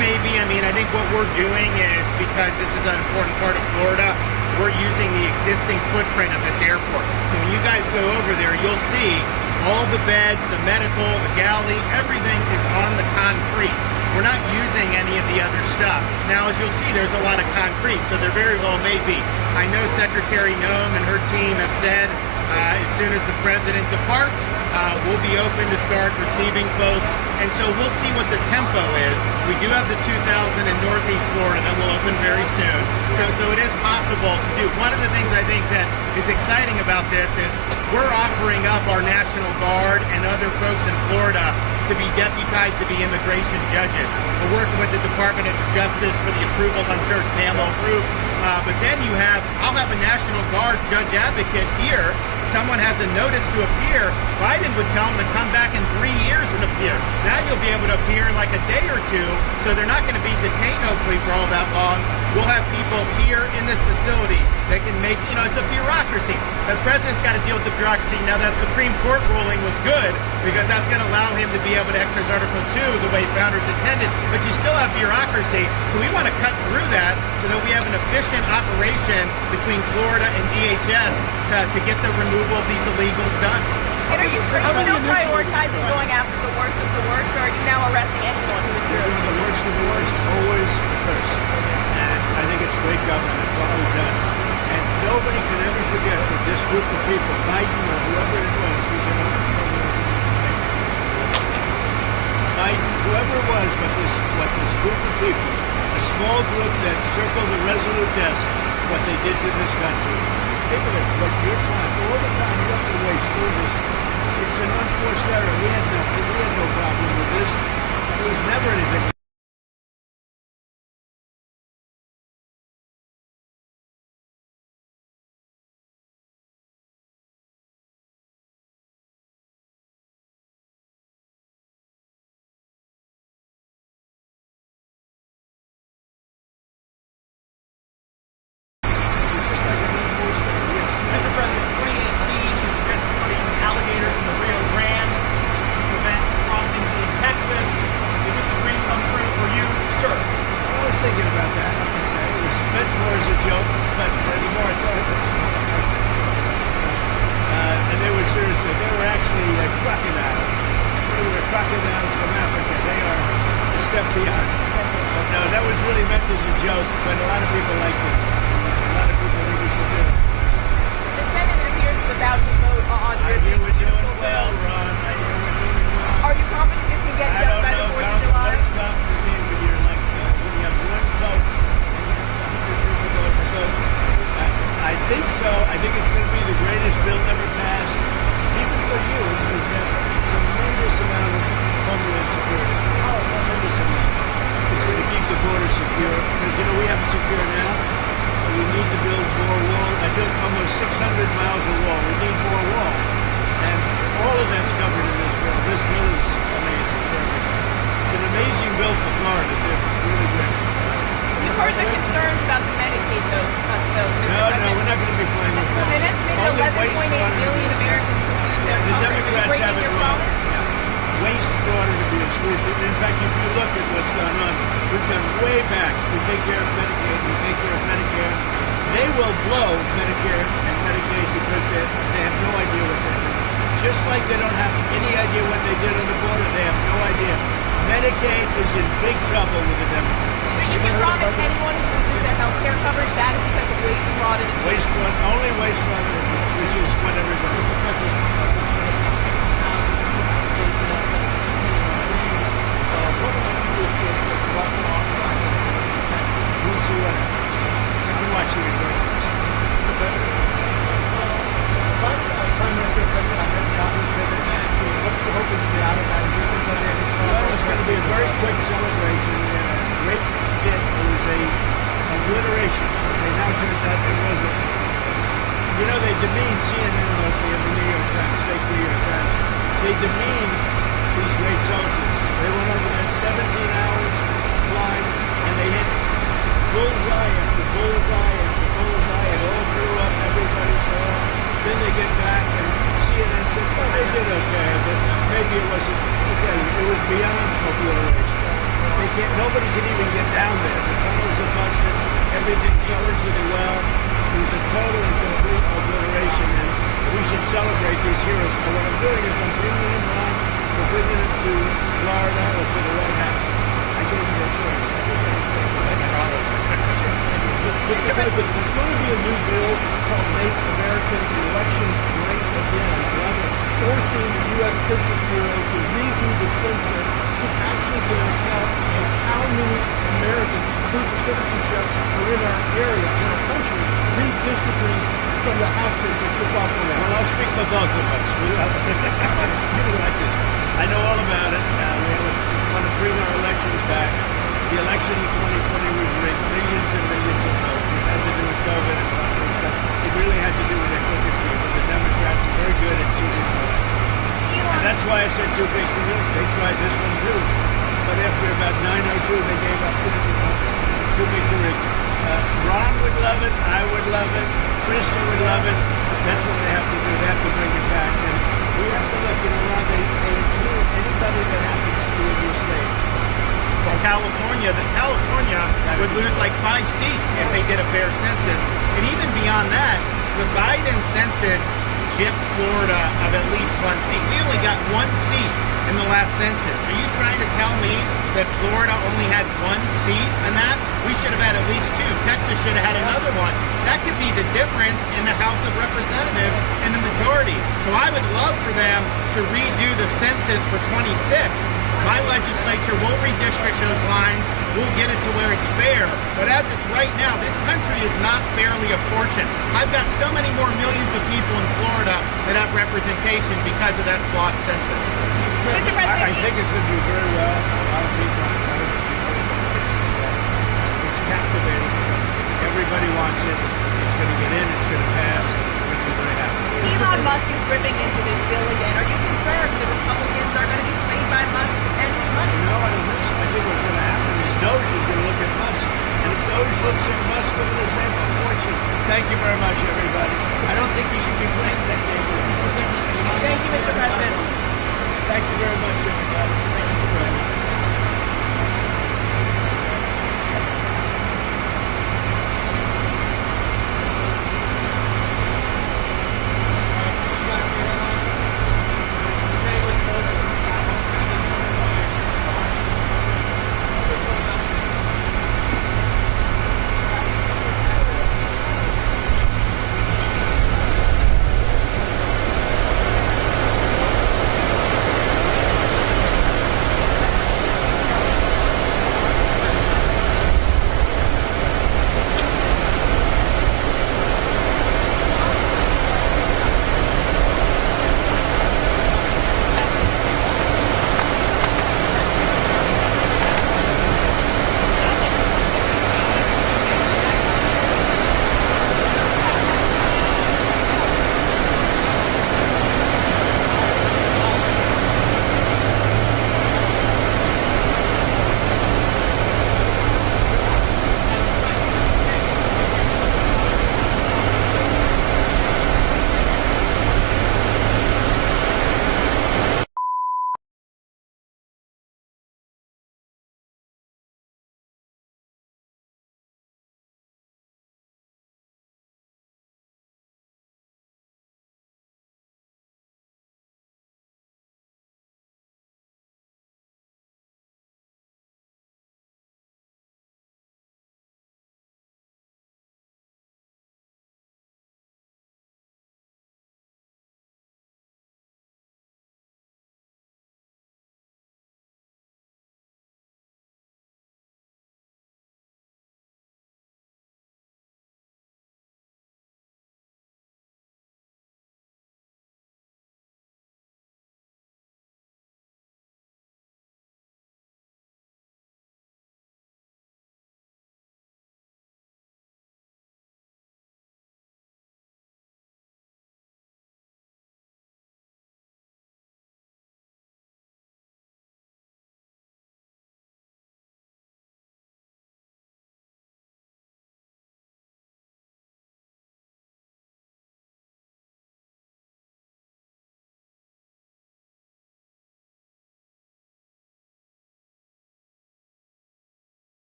maybe. I mean, I think what we're doing is, because this is an important part of Florida, we're using the existing footprint of this airport. So when you guys go over there, you'll see all the beds, the medical, the galley, everything is on the concrete. We're not using any of the other stuff. Now, as you'll see, there's a lot of concrete, so there very well may be. I know Secretary Noem and her team have said as soon as the president departs, we'll be open to start receiving folks. And so we'll see what the tempo is. We do have the 2000 in Northeast Florida that will open very soon. So it is possible to do. One of the things I think that is exciting about this is we're offering up our National Guard and other folks in Florida to be deputized to be immigration judges. We're working with the Department of Justice for the approvals. I'm sure Pam will approve. But then I'll have a National Guard judge advocate here. Someone has a notice to appear, Biden would tell them to come back in 3 years and appear. Now you'll be able to appear in like a day or two, so they're not going to be detained hopefully for all that long. We'll have people here in this facility that can make, it's a bureaucracy. The president's got to deal with the bureaucracy. Now that Supreme Court ruling was good because that's going to allow him to be able to exercise Article 2 the way founders intended, but you still have bureaucracy. So we want to cut through that so that we have an efficient operation between Florida and DHS to get the removal of these illegals done. And are you still prioritizing going after the worst of the worst, or are you now arresting anyone who is here? The worst of the worst, always first. And I think it's great government, what we've done. And nobody can ever forget that this group of people, Biden or whoever it was, Biden, whoever it was, what this group of people, a small group that circled the Resolute desk, what they did to this country. Think of it, what you're trying, all the time you have to waste through this. It's an unforced error. We had no problem with this. There was never anything. Thinking about that, like I say, it was meant more as a joke, but the more I thought of it, and they were seriously, they were actually crocodiles. They were crocodiles from Africa. They are a step beyond. But no, that was really meant as a joke, but a lot of people liked it. A lot of people think we should do it. The Senate appears about to vote on your I hear we're doing well, Ron. I hear we're doing well. Are you confident this can get done by the 4th of July? It's tough for me when you're like, you have one vote and you have 100 people vote. I think so. I think it's going to be the greatest bill ever passed, even for you, because you have a tremendous amount of homeland security. Tremendous amount. It's going to keep the border secure, because we have it secure now. We need to build more wall. I built almost 600 miles of wall. We need more wall. And all of that's covered in this bill. This bill is amazing. It's an amazing bill for Florida, too. Really great. You've heard the concerns about the Medicaid, though. No, we're not going to be playing with that. An estimated 11.8 million Americans who use their The coverage. Democrats have it wrong. Waste, fraud, and abuse. In fact, if you look at what's gone on, we've gone way back. We take care of Medicaid, we take care of Medicare. They will blow Medicare and Medicaid because they have no idea what they're doing. Just like they don't have any idea what they did on the border, they have no idea. Medicaid is in big trouble with the Democrats. So you can promise anyone who loses their health care coverage that is because of waste, fraud, and abuse? Waste, fraud, only waste, fraud, and abuse, which is what everybody does. We'll see what happens. I'm watching it very much. Well, it's going to be a very quick celebration. Great hit. It was a obliteration. Okay, now it turns out it wasn't. They demean CNN mostly and the New York Times, fake New York Times. They demean these great soldiers. They went over there 17 hours flying, and they hit bullseye after bullseye after bullseye. It all blew up. Everybody saw it. Then they get back, and CNN said, "Oh, they did okay, but maybe it wasn't." Okay, it was beyond obliteration. They nobody can even get down there. The tunnels are busted. Everything's going really well. There's a total and complete obliteration, and we should celebrate these heroes. So what I'm doing is I'm bringing them on, we're bringing them to Florida or to the White House. I gave you a choice. Mr. President, there's going to be a new bill called Make American Elections Great Again, forcing the U.S. Census Bureau to redo the census to actually get an account of how many Americans proof of citizenship are in our area, in our country, redistricting some of the House districts. Your thoughts on that? Well, I'll speak for both of us. You like this. I know all about it. We want to bring our elections back. The election in 2020 was rigged, millions and millions of votes. It had to do with COVID and all that stuff. It really had to do with their crooked people. The Democrats are very good at cheating the election. And that's why I said too big to win. They tried this one too. But after about 9:02, they gave up too big to win. Ron would love it. I would love it. Kristen would love it. That's what they have to do. They have to bring it back. And we have to look, Ron, they include anybody that happens to be in your state. Well, California would lose like 5 seats if they did a fair census. And even beyond that, the Biden census gypped Florida of at least 1 seat. We only got 1 seat in the last census. Are you trying to tell me that Florida only had 1 seat in that? We should have had at least 2. Texas should have had another one. That could be the difference in the House of Representatives and the majority. So I would love for them to redo the census for 26. My legislature will redistrict those lines. We'll get it to where it's fair. But as it's right now, this country is not fairly apportioned. I've got so many more millions of people in Florida that have representation because of that flawed census. Mr. President, I think it's going to do very well. A lot of people it's captivating. Everybody wants it. It's going to get in. It's going to pass. We're going to be very happy. Elon Musk is ripping into this bill again. Are you concerned the Republicans are going to be swayed by Musk and his money? No, I don't think so. I think what's going to happen is Doge is going to look at Musk. And if Doge looks at Musk with the same fortune. Thank you very much, everybody. I don't think you should be playing that game. Thank you, Mr. President. Thank you very much, everybody. Thank you very much.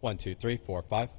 1, 2, 3, 4, 5.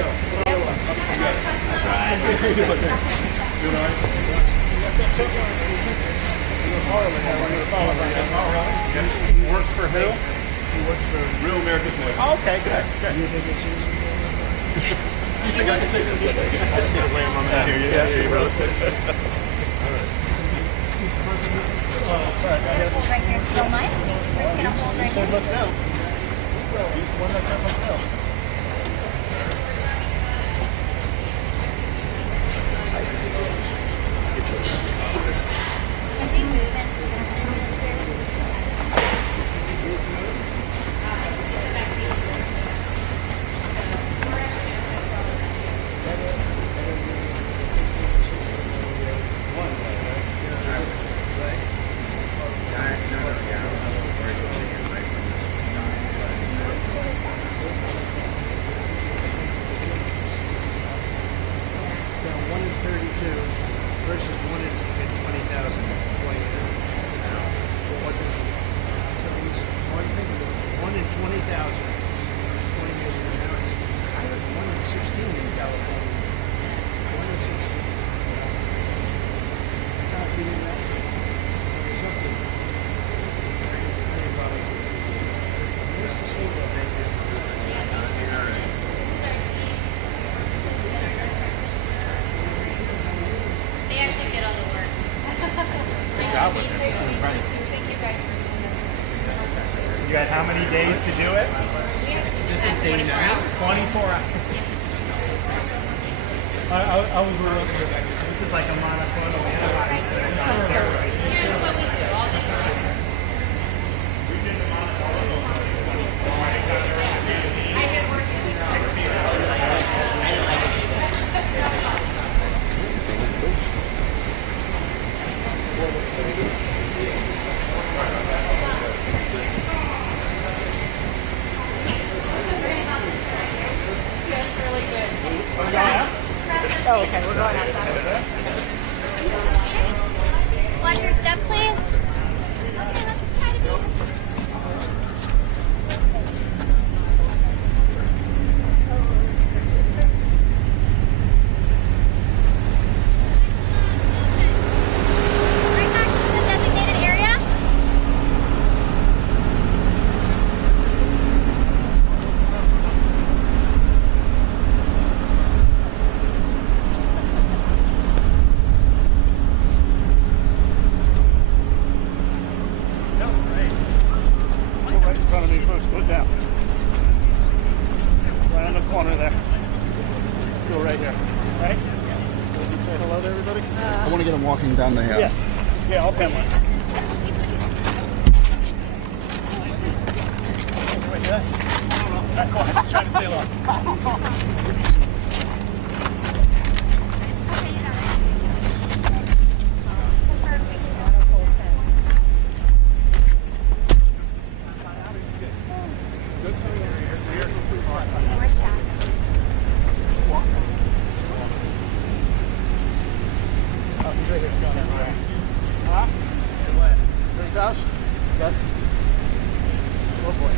go. He works for who? He works for Real American Boy. Oh, okay, good, good. you think it's easy? You think I can take this? I just need to land on that here. Yeah, brother. Right here, if you don't mind. We're just gonna hold right here. Let's go. He's the one that said let's go. Can we move into the Now, 1 in 32 versus 1 in 20,000. What's it? So it's one thing, 1 in 20,000. 20 years ago, now it's 1 in 16 in California. 1 in 16. Not getting that. Something. Anybody. Where's the single? They actually get all the work. Thank you guys for doing this. You had how many days to do it? This is day 24 hours. I was around this. This is like a monoclonal antibody. Here's what we do all day long. I've been working with That's really good. Oh, okay, we're going outside. Watch your step, please. Okay, let's try to be. Right back to the designated area. Go right in front of me first. Go down. Right in the corner there. Let's go right here. Right? Can you say hello to everybody? I want to get him walking down the hill. Yeah, I'll pen one. Wait, yeah? Go on, just trying to stay along. Okay, you got it. More shots. Oh, he's right here. Go on, right. Huh? Very fast? Good. Oh boy.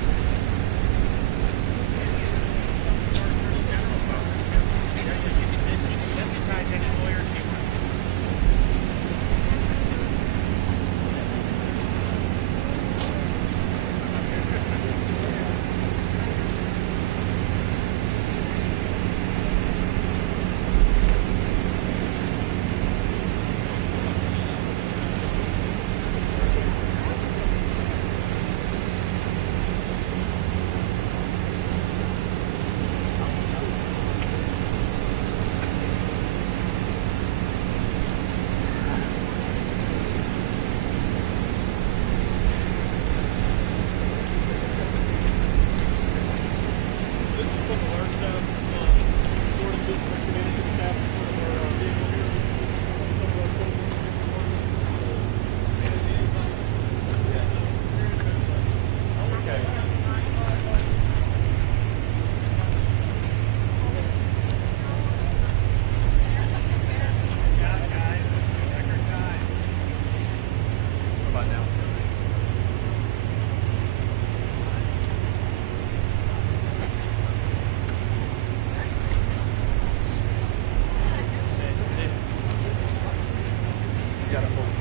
gotta hold it.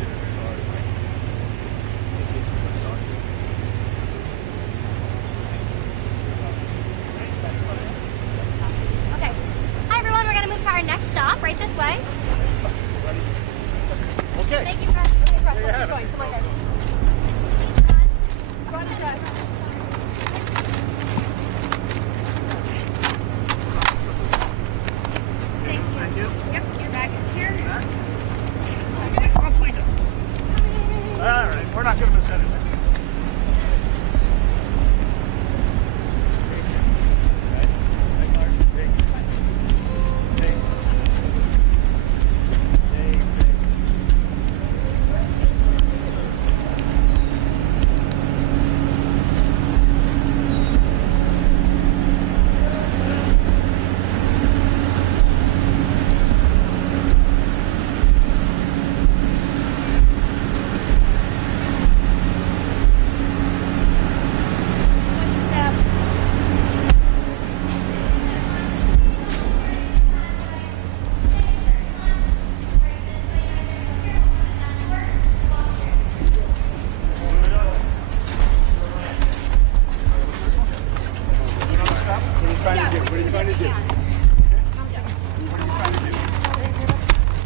Okay. Hi everyone, we're gonna move to our next stop, right this way. Okay. Thank you for keep going. Come on, guys. Run and dress. Thank you. Yep, your bag is here. Off we go. All right, we're not going to miss anything. What are you trying to do? All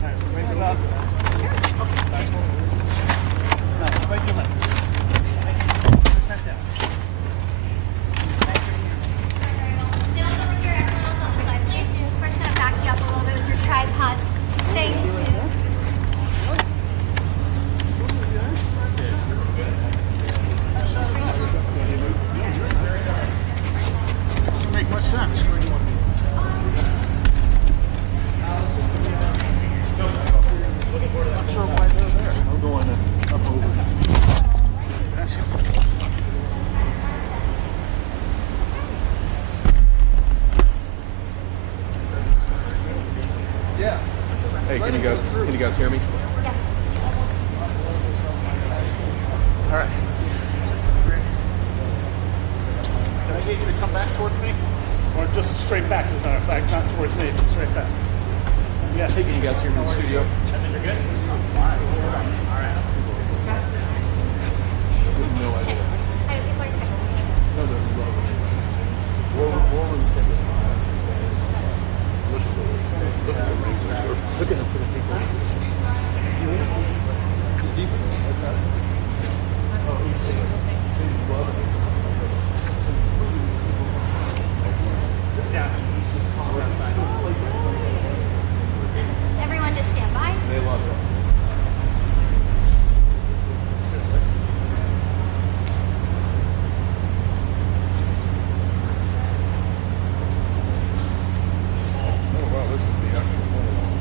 right, raise it up. Now, spread your legs. Push that down. Still over here, everyone else on the side, please. First, gonna back you up a little bit with your tripod. Thank you. Doesn't make much sense. Not sure why they're there. I'm going up over. Yeah. Hey, can you guys hear me? Yes. All right. Can I get you to come back towards me? Or just straight back, as a matter of fact, not towards me, but straight back. Yeah. Hey, can you guys hear me in the studio? I think you're good? No idea. No, the war room's taking. Look at the razors. Look at them for the people. Is he? What's that? Oh, he's loving it. Everyone just stand by. They love it. Oh wow, this is the actual holes.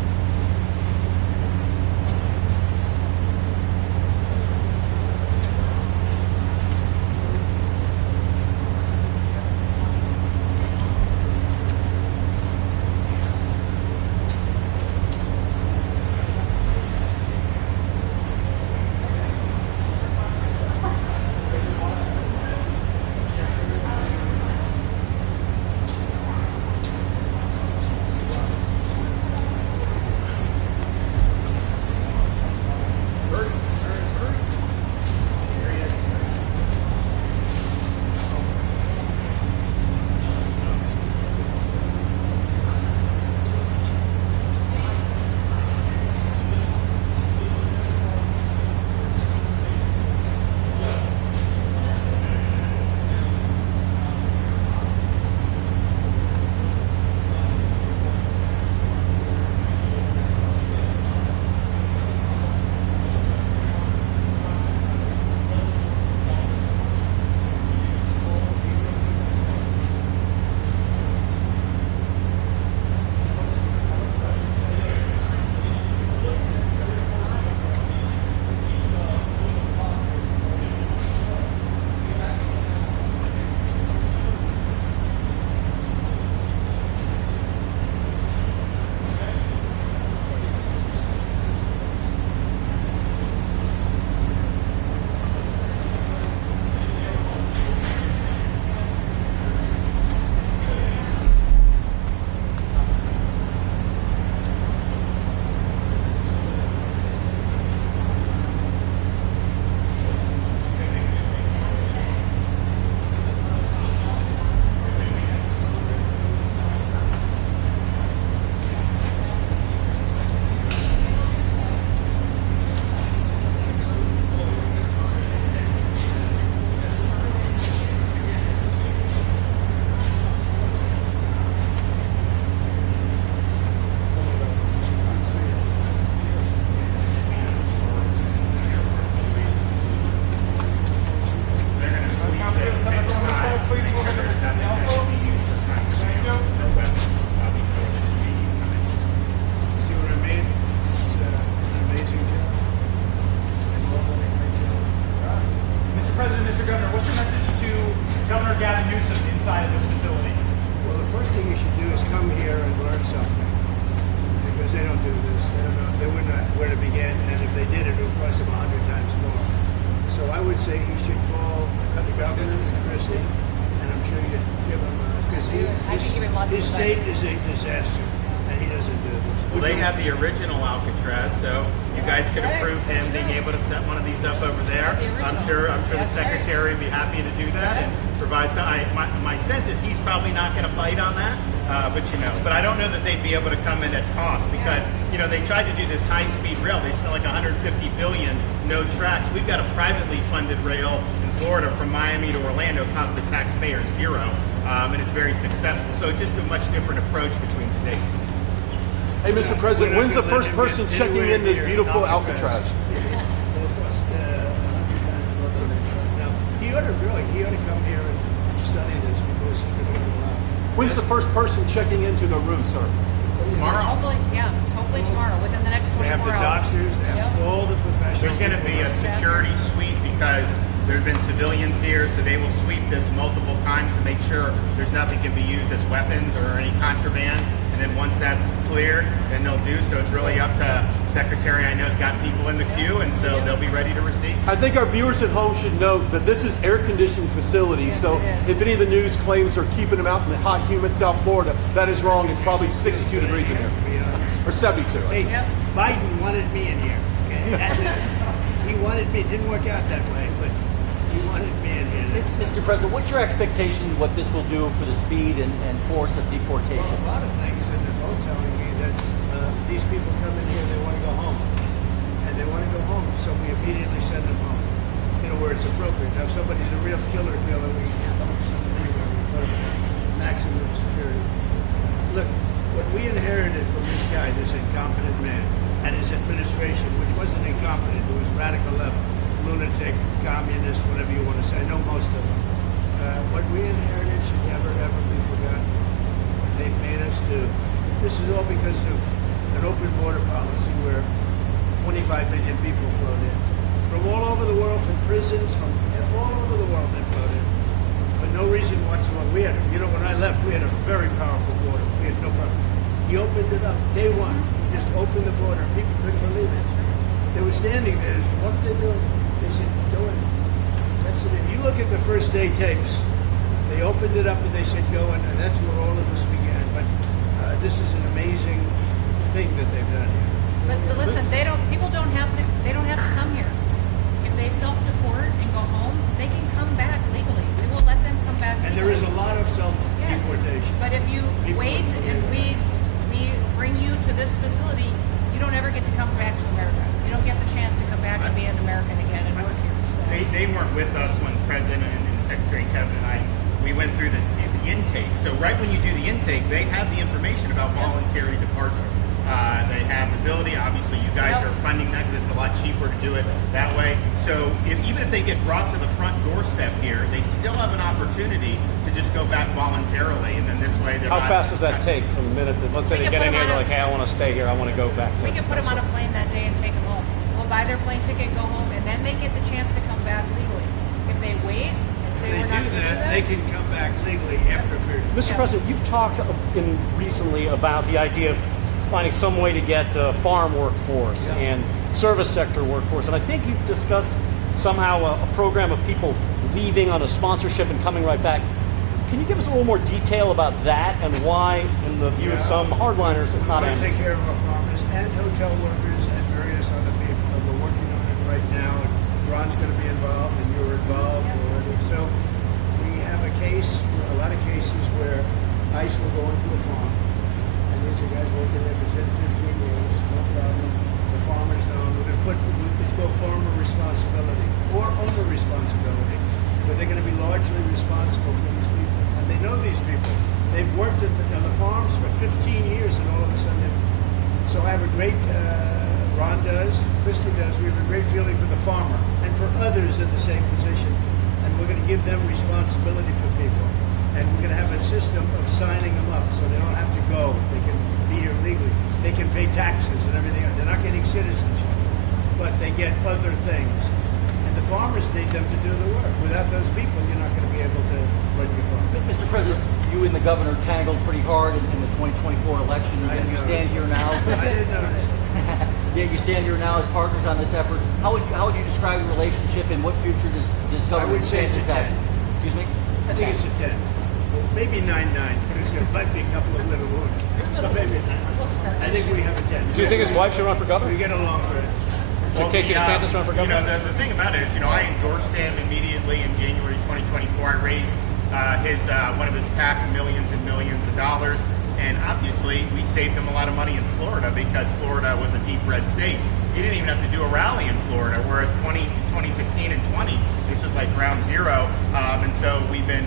where to begin, and if they did it would cost them 100 times more. So I would say he should call the governor, Christie, and I'm sure you'd give him, because his state is a disaster, and he doesn't do this. Well, they have the original Alcatraz, so you guys could approve him being able to set one of these up over there. I'm sure the secretary would be happy to do that and provide some. My sense is he's probably not going to bite on that, but I don't know that they'd be able to come in at cost because they tried to do this high-speed rail. They spent like 150 billion, no tracks. We've got a privately funded rail in Florida from Miami to Orlando, cost the taxpayer zero, and it's very successful. So just a much different approach between states. Hey, Mr. President, when's the first person checking in this beautiful Alcatraz? It'll cost 100 times more than they now. He ought to come here and study this because he could learn a lot. When's the first person checking into the room, sir? Tomorrow. Hopefully tomorrow, within the next 24 They have the hours. doctors, they have all the professionals. There's going to be a security sweep because there have been civilians here, so they will sweep this multiple times to make sure there's nothing can be used as weapons or any contraband. And then once that's cleared, then they'll do. So it's really up to Secretary. I know has got people in the queue, and so they'll be ready to receive. I think our viewers at home should note that this is air-conditioned facility. Yes, So it is. if any of the news claims are keeping them out in the hot, humid South Florida, that is wrong. It's probably 62 degrees in here, To be honest. or 72. Hey, Yep. Biden wanted me in here. Okay? He wanted me. It didn't work out that way, but he wanted me in here. Mr. President, what's your expectation what this will do for the speed and force of deportations? Well, a lot of things, and they're both telling me that these people come in here, they want to go home. And they want to go home, so we immediately send them home, where it's appropriate. Now, if somebody's a real killer, we don't send them anywhere. We put them in maximum security. Look, what we inherited from this guy, this incompetent man, and his administration, which wasn't incompetent, it was radical left, lunatic, communist, whatever you want to say. I know most of them. What we inherited should never, ever be forgotten. What they've made us do. This is all because of an open border policy where 25 million people flowed in. From all over the world, from prisons, from all over the world they flowed in. For no reason whatsoever. We had, when I left, we had a very powerful border. We had no problem. He opened it up day one. He just opened the border. People couldn't believe it. They were standing there. What are they doing? They said, go in. That's it. You look at the first day tapes. They opened it up and they said, go in. And that's where all of this began. But this is an amazing thing that they've done here. But listen, people don't have to come here. If they self-deport and go home, they can come back legally. We will let them come back legally. And there is a lot of self-deportation. Yes. But if you wait and we bring you to this facility, you don't ever get to come back to America. You don't get the chance to come back and be an American again and work here. So. They weren't with us when President and Secretary Kevin and we went through the intake. So right when you do the intake, they have the information about voluntary departure. They have the ability. Obviously, you guys are funding that because it's a lot cheaper to do it that way. So even if they get brought to the front doorstep here, they still have an opportunity to just go back voluntarily, and then this way they're How not, fast does that take from the minute that, let's say We they can get put in here, them they're on like, hey, I want to stay here, I want to go back to. We can put them on a plane that day and take them home. We'll buy their plane ticket, go home, and then they get the chance to come back legally. If they wait and say If they we're not do going to do that, they can come back legally after a period. Mr. Yeah. President, you've talked recently about the idea of finding some way to get farm workforce and service sector workforce, and I think you've discussed somehow a program of people leaving on a sponsorship and coming right back. Can you give us a little more detail about that and why, in the view of some hardliners, it's not We amnesty? take care of our farmers and hotel workers and various other people. And we're working on it right now. And Ron's going to be involved, and you're involved already. So we have a lot of cases where ICE will go into a farm, and these are guys working there for 10, 15 years, no problem. The farmers know. We're going to put it's called farmer responsibility or owner responsibility, but they're going to be largely responsible for these people, and they know these people. They've worked on the farms for 15 years, and all of a sudden, so I have a great, Ron does, Christy does, we have a great feeling for the farmer and for others in the same position, and we're going to give them responsibility for people, and we're going to have a system of signing them up so they don't have to go, they can be here legally, they can pay taxes and everything, they're not getting citizenship, but they get other things. The farmers need them to do the work. Without those people, you're not going to be able to run your farm. Mr. President, you and the governor tangled pretty hard in the 2024 election, and you stand here now. I didn't notice. Yet you stand here now as partners on this effort. How would you describe the relationship, and what future does I Governor would say it's DeSantis a have? 10. Excuse me? I think it's a 10. Maybe 9-9, because there might be a couple of little wounds. So maybe it's 9. I think we have a 10. Do you think his wife should run for governor? We get along great. Should Casey DeSantis run for governor? The thing about it is, I endorsed him immediately in January 2024. I raised one of his PACs millions and millions of dollars, and obviously we saved him a lot of money in Florida because Florida was a deep red state. He didn't even have to do a rally in Florida, whereas 2016 and 20, this was like ground zero, and so we've been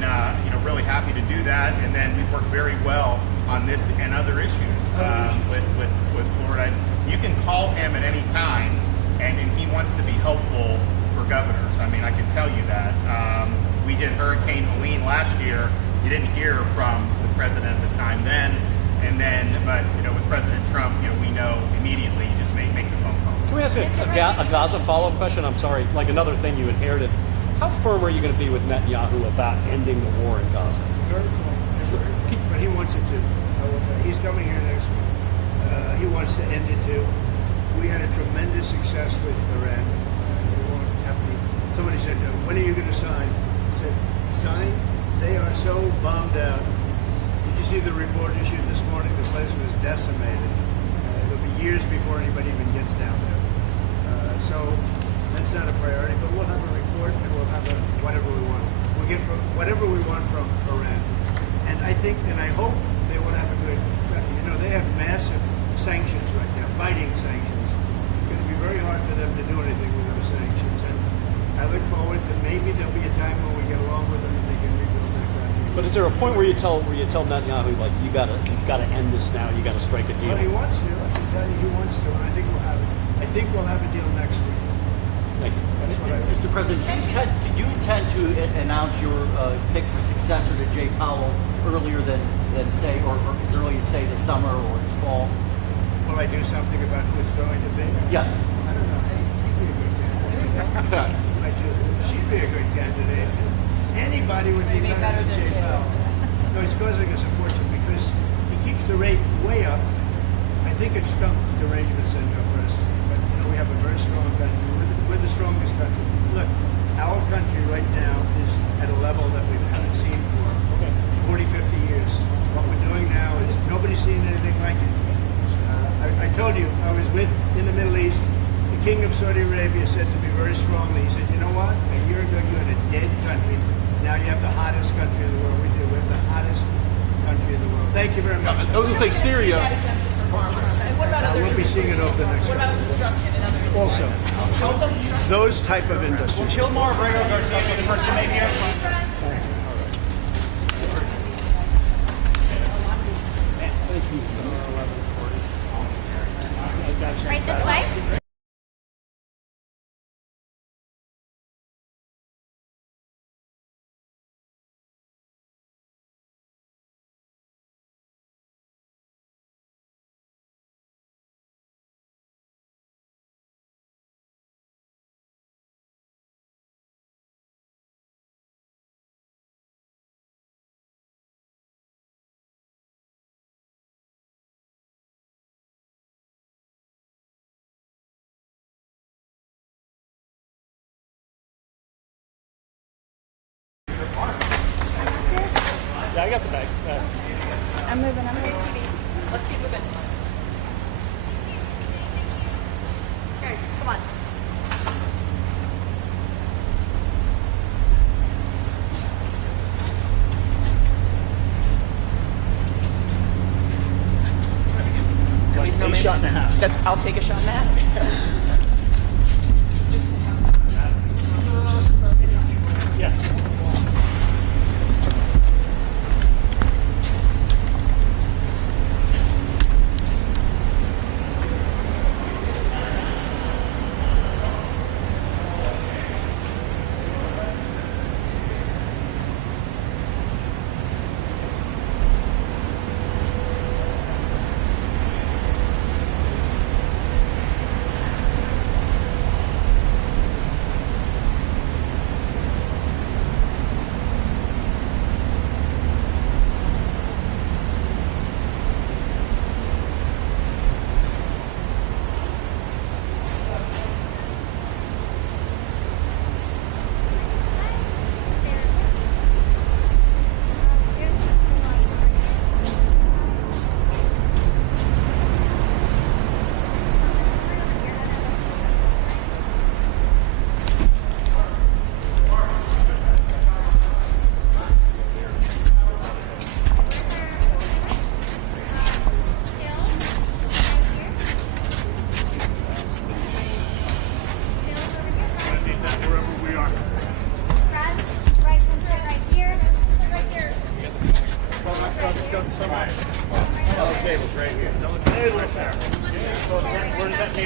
really happy to do that, and then we've worked very well on this and other issues with Florida. You can call him at any time, and he wants to be helpful for governors. I mean, I can tell you that. We did Hurricane Helene last year. You didn't hear from the president at the time then, but with President Trump, we know immediately. You just make the phone call. Can we ask a Gaza follow-up question? I'm sorry, like another thing you inherited. How firm are you going to be with Netanyahu about ending the war in Gaza? Very full. But he wants it to. He's coming here next week. He wants to end it too. We had a tremendous success with Iran. They weren't happy. Somebody said, "When are you going to sign?" I said, "Sign? They are so bombed out." Did you see the report issued this morning? The place was decimated. It'll be years before anybody even gets down there. So that's not a priority. But we'll have a report, and we'll have whatever we want. We'll get whatever we want from Iran. And I think, and I hope they will have a good. They have massive sanctions right now, biting sanctions. It's going to be very hard for them to do anything with those sanctions. And I look forward to maybe there'll be a time when we get along with them and they can rebuild their country. But is there a point where you tell Netanyahu, like, you've got to end this now, you got to strike a deal? Well, he wants to. I can tell you he wants to, and I think we'll have it. I think we'll have a deal next week. Thank you. That's what I think. Mr. President, did you intend to announce your pick for successor to Jay Powell earlier than say, or as early as say this summer or this fall? Will I do something about who it's going to be? Yes. I don't know. Hey, she'd be a good candidate. I do. She'd be a good candidate. Anybody would be better than Jay Powell. No, he's causing us a fortune because he keeps the rate way up. I think it stunk derangement syndrome personally, but we have a very strong country. We're the strongest country. Look, our country right now is at a level that we haven't seen for 40, 50 years. What we're doing now is nobody's seen anything like it. I told you, I was in the Middle East. The King of Saudi Arabia said to me very strongly, he said, you know what? A year ago you had a dead country. Now you have the hottest country in the world. We do. We have the hottest country in the world. Thank you very much. I was going to say Syria. What about other We'll be seeing it over the next What about construction and other Also, Also construction. those type of industries. Gilmore, Brego, Garcia, the first to make here. Right this way? Yeah, I got the bag. I'm moving. TV. Let's keep moving. Guys, come on. A shot and a half. I'll take a shot in that. Yeah.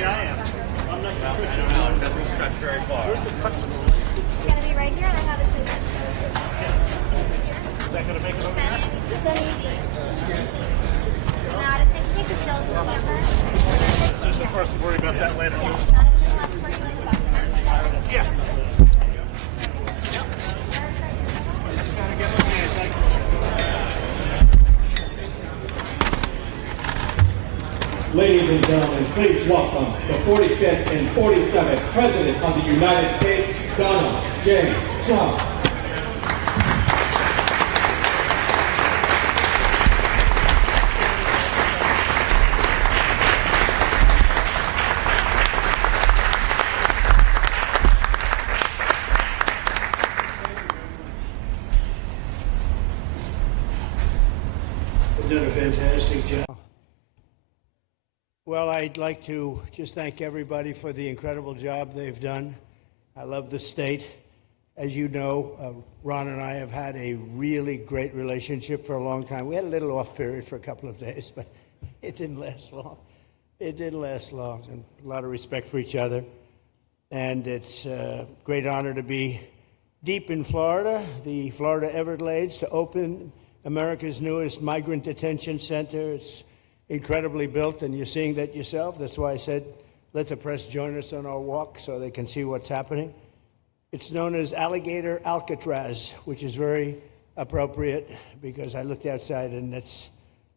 mean, I am. I'm not No, pushing. no, it doesn't stretch very far. Where's the cuts? It's gonna be right here, and I have it for this. Is that going to make it over here? It's then easy. Not a single thing, because it doesn't remember. Just for us to worry about that later. Yes, not a single left for you in the bucket. Yeah. Ladies and gentlemen, please welcome the 45th and 47th President of the United States, Donald J. Trump. You've done a fantastic job. Well, I'd like to just thank everybody for the incredible job they've done. I love the state. As you know, Ron and I have had a really great relationship for a long time. We had a little off period for a couple of days, but it didn't last long. It didn't last long, and a lot of respect for each other. And it's a great honor to be deep in Florida, the Florida Everglades, to open America's newest migrant detention center. It's incredibly built, and you're seeing that yourself. That's why I said, let the press join us on our walk so they can see what's happening. It's known as Alligator Alcatraz, which is very appropriate because I looked outside and that's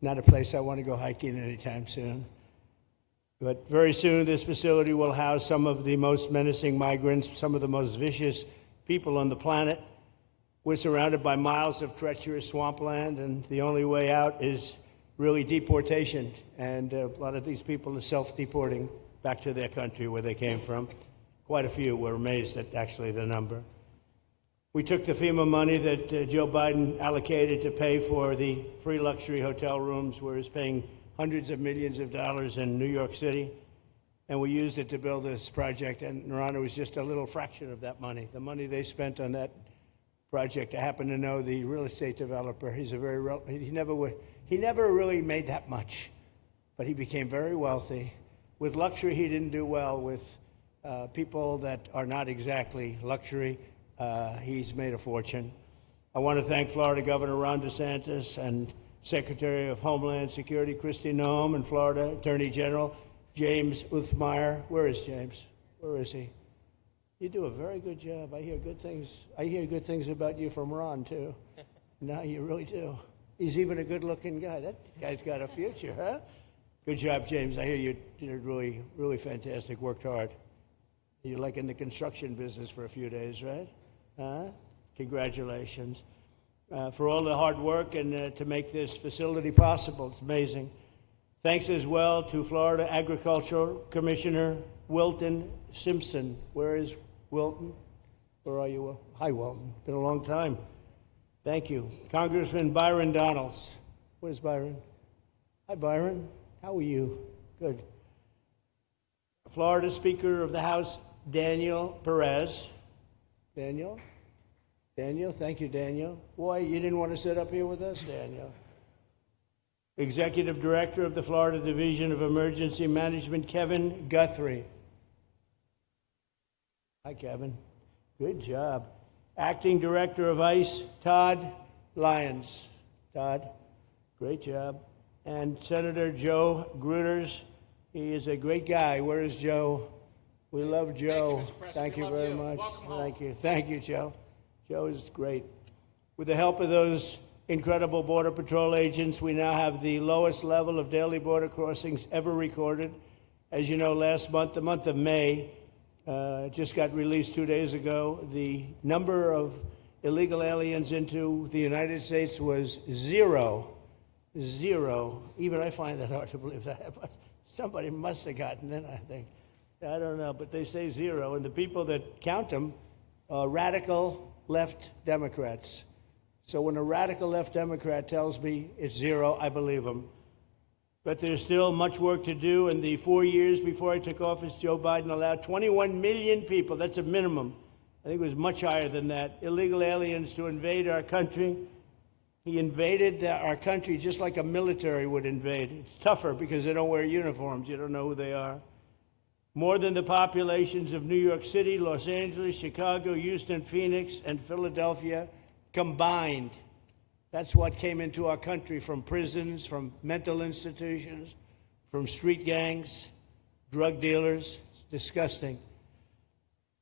not a place I want to go hiking anytime soon. But very soon, this facility will house some of the most menacing migrants, some of the most vicious people on the planet. We're surrounded by miles of treacherous swampland, and the only way out is really deportation, and a lot of these people are self-deporting back to their country where they came from. Quite a few. We're amazed at actually the number. We took the FEMA money that Joe Biden allocated to pay for the free luxury hotel rooms, where he's paying hundreds of millions of dollars in New York City, and we used it to build this project, and Narana was just a little fraction of that money. The money they spent on that project, I happen to know the real estate developer. He's a very, he never really made that much, but he became very wealthy. With luxury, he didn't do well. With people that are not exactly luxury, he's made a fortune. I want to thank Florida Governor Ron DeSantis and Secretary of Homeland Security Kristi Noem, and Florida Attorney General James Uthmeier. Where is James? Where is he? You do a very good job. I hear good things. I hear good things about you from Ron, too. No, you really do. He's even a good-looking guy. That guy's got a future, huh? Good job, James. I hear you did really, really fantastic. Worked hard. You're like in the construction business for a few days, right? Huh? Congratulations. For all the hard work and to make this facility possible. It's amazing. Thanks as well to Florida Agricultural Commissioner Wilton Simpson. Where is Wilton? Where are you, Will? Hi, Wilton. Been a long time. Thank you. Congressman Byron Donalds. Where's Byron? Hi, Byron. How are you? Good. Florida Speaker of the House, Daniel Perez. Daniel? Daniel? Thank you, Daniel. Why, you didn't want to sit up here with us, Daniel? Executive Director of the Florida Division of Emergency Management, Kevin Guthrie. Hi, Kevin. Good job. Acting Director of ICE, Todd Lyons. Todd, great job. And Senator Joe Gruters. He is a great guy. Where is Joe? We love Joe. Thank you very much. Thank you. Thank you, Joe. Joe is great. With the help of those incredible Border Patrol agents, we now have the lowest level of daily border crossings ever recorded. As you know, last month, the month of May, just got released 2 days ago, the number of illegal aliens into the United States was zero. Zero. Even I find that hard to believe. Somebody must have gotten in, I think. I don't know, but they say zero. And the people that count them are radical left Democrats. So when a radical left Democrat tells me it's zero, I believe him. But there's still much work to do. In the 4 years before I took office, Joe Biden allowed 21 million people, that's a minimum, I think it was much higher than that, illegal aliens to invade our country. He invaded our country just like a military would invade. It's tougher because they don't wear uniforms. You don't know who they are. more than the populations of New York City, Los Angeles, Chicago, Houston, Phoenix, and Philadelphia combined. That's what came into our country from prisons, from mental institutions, from street gangs, drug dealers. It's disgusting.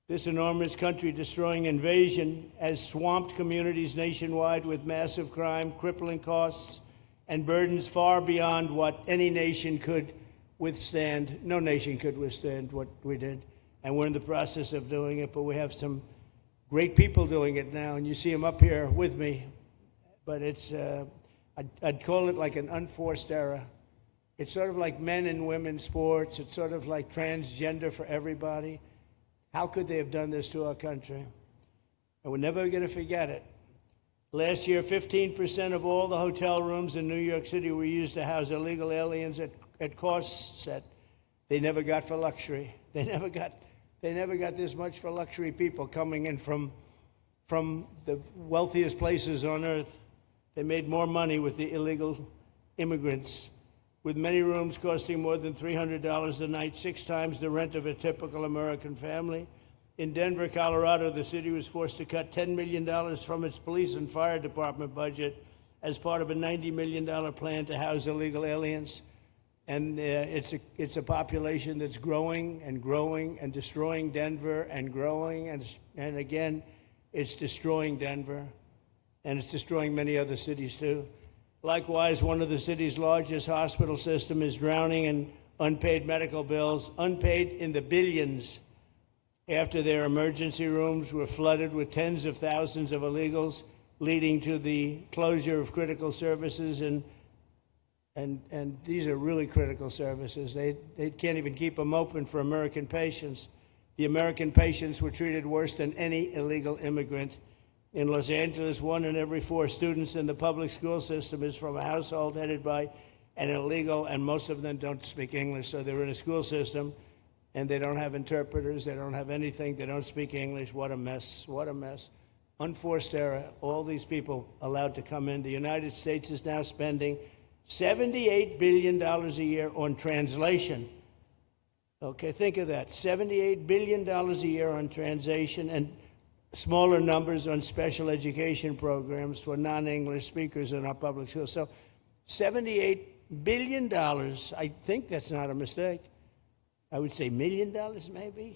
This enormous country-destroying invasion has swamped communities nationwide with massive crime, crippling costs, and burdens far beyond what any nation could withstand. No nation could withstand what we did, and we're in the process of doing it, but we have some great people doing it now, and you see them up here with me, but it's, I'd call it like an unforced era. It's sort of like men and women sports. It's sort of like transgender for everybody. How could they have done this to our country? And we're never going to forget it. Last year, 15% of all the hotel rooms in New York City were used to house illegal aliens at costs that they never got for luxury. They never got this much for luxury people coming in from the wealthiest places on earth. They made more money with the illegal immigrants, with many rooms costing more than $300 a night, 6 times the rent of a typical American family. In Denver, Colorado, the city was forced to cut $10 million from its police and fire department budget as part of a $90 million plan to house illegal aliens. And it's a population that's growing and destroying Denver and growing, and again, it's destroying Denver, and it's destroying many other cities too. Likewise, one of the city's largest hospital system is drowning in unpaid medical bills, unpaid in the billions, after their emergency rooms were flooded with tens of thousands of illegals, leading to the closure of critical services. And these are really critical services. They can't even keep them open for American patients. The American patients were treated worse than any illegal immigrant. In Los Angeles, 1 in every 4 students in the public school system is from a household headed by an illegal, and most of them don't speak English, so they're in a school system, and they don't have interpreters, they don't have anything, they don't speak English. What a mess, what a mess. Unforced error, all these people allowed to come in. The United States is now spending $78 billion a year on translation. Okay, think of that, $78 billion a year on translation, and smaller numbers on special education programs for non-English speakers in our public schools. So $78 billion, I think that's not a mistake. I would say $1 million maybe,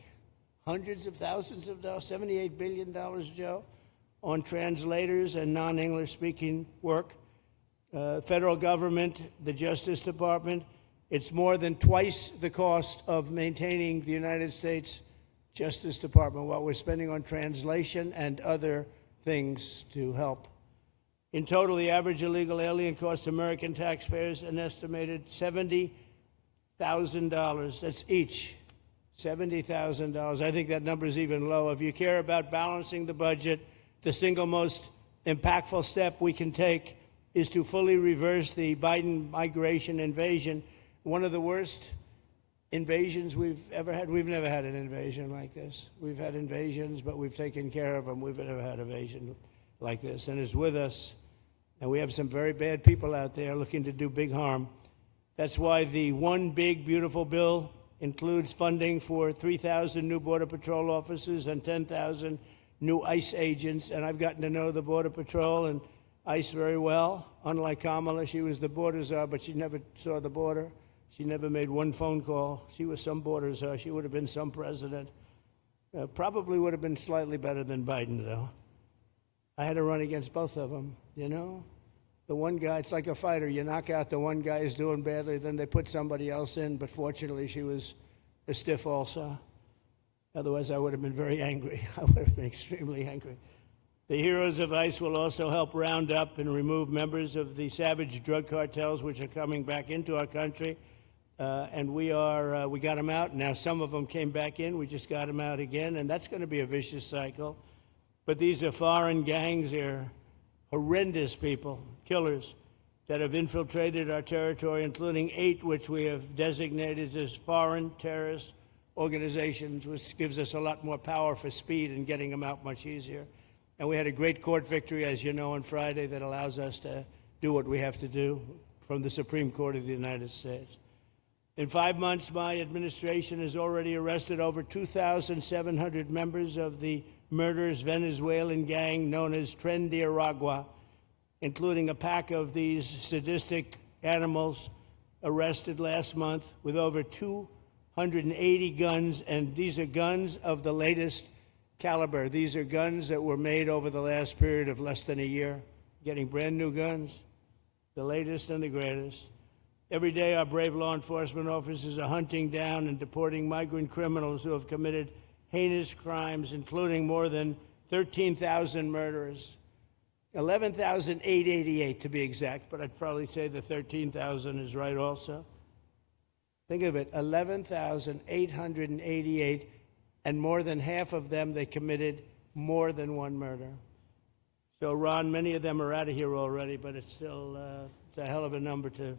hundreds of thousands of dollars, $78 billion, Joe, on translators and non-English speaking work. Federal government, the Justice Department, it's more than twice the cost of maintaining the United States Justice Department, what we're spending on translation and other things to help. In total, the average illegal alien costs American taxpayers an estimated $70,000. That's each, $70,000. I think that number is even low. If you care about balancing the budget, the single most impactful step we can take is to fully reverse the Biden migration invasion. One of the worst invasions we've ever had. We've never had an invasion like this. We've had invasions, but we've taken care of them. We've never had an invasion like this, and it's with us. And we have some very bad people out there looking to do big harm. That's why the One Big Beautiful Bill includes funding for 3,000 new Border Patrol officers and 10,000 new ICE agents. And I've gotten to know the Border Patrol and ICE very well. Unlike Kamala, she was the border czar, but she never saw the border. She never made one phone call. She was some border czar. She would have been some president. Probably would have been slightly better than Biden, though. I had to run against both of them, you know? The one guy, it's like a fighter. You knock out the one guy who's doing badly, then they put somebody else in, but fortunately she was a stiff also. Otherwise, I would have been very angry. I would have been extremely angry. The heroes of ICE will also help round up and remove members of the savage drug cartels which are coming back into our country. And we got them out. Now some of them came back in. We just got them out again, and that's going to be a vicious cycle. But these are foreign gangs. They're horrendous people, killers, that have infiltrated our territory, including 8 which we have designated as foreign terrorist organizations, which gives us a lot more power for speed and getting them out much easier. And we had a great court victory, as you know, on Friday that allows us to do what we have to do from the Supreme Court of the United States. In 5 months, my administration has already arrested over 2,700 members of the murderous Venezuelan gang known as Tren de Aragua, including a pack of these sadistic animals arrested last month with over 280 guns, and these are guns of the latest caliber. These are guns that were made over the last period of less than a year, getting brand new guns, the latest and the greatest. Every day, our brave law enforcement officers are hunting down and deporting migrant criminals who have committed heinous crimes, including more than 13,000 murders, 11,888 to be exact, but I'd probably say the 13,000 is right also. Think of it, 11,888, and more than half of them, they committed more than one murder. So, Ron, many of them are out of here already, but it's still it's a hell of a number to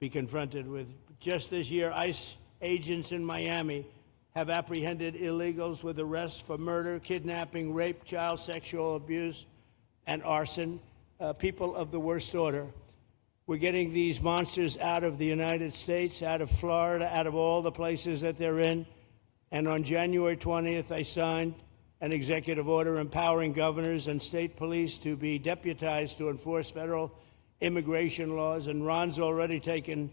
be confronted with. Just this year, ICE agents in Miami have apprehended illegals with arrests for murder, kidnapping, rape, child sexual abuse, and arson, people of the worst order. We're getting these monsters out of the United States, out of Florida, out of all the places that they're in. And on January 20th, I signed an executive order empowering governors and state police to be deputized to enforce federal immigration laws, and Ron's already taken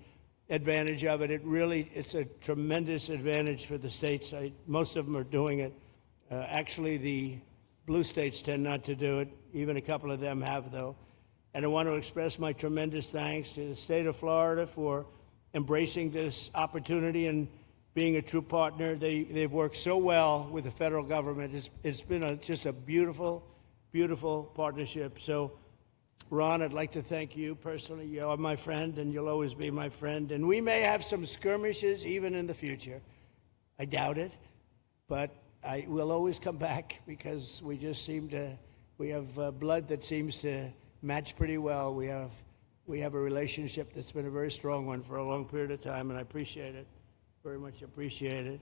advantage of it. It's a tremendous advantage for the states. Most of them are doing it. Actually, the blue states tend not to do it. Even a couple of them have, though. And I want to express my tremendous thanks to the state of Florida for embracing this opportunity and being a true partner. They've worked so well with the federal government. It's been just a beautiful, beautiful partnership. So, Ron, I'd like to thank you personally. You are my friend, and you'll always be my friend. And we may have some skirmishes even in the future. I doubt it, but I will always come back because we just we have blood that seems to match pretty well. We have a relationship that's been a very strong one for a long period of time, and I appreciate it, very much appreciate it.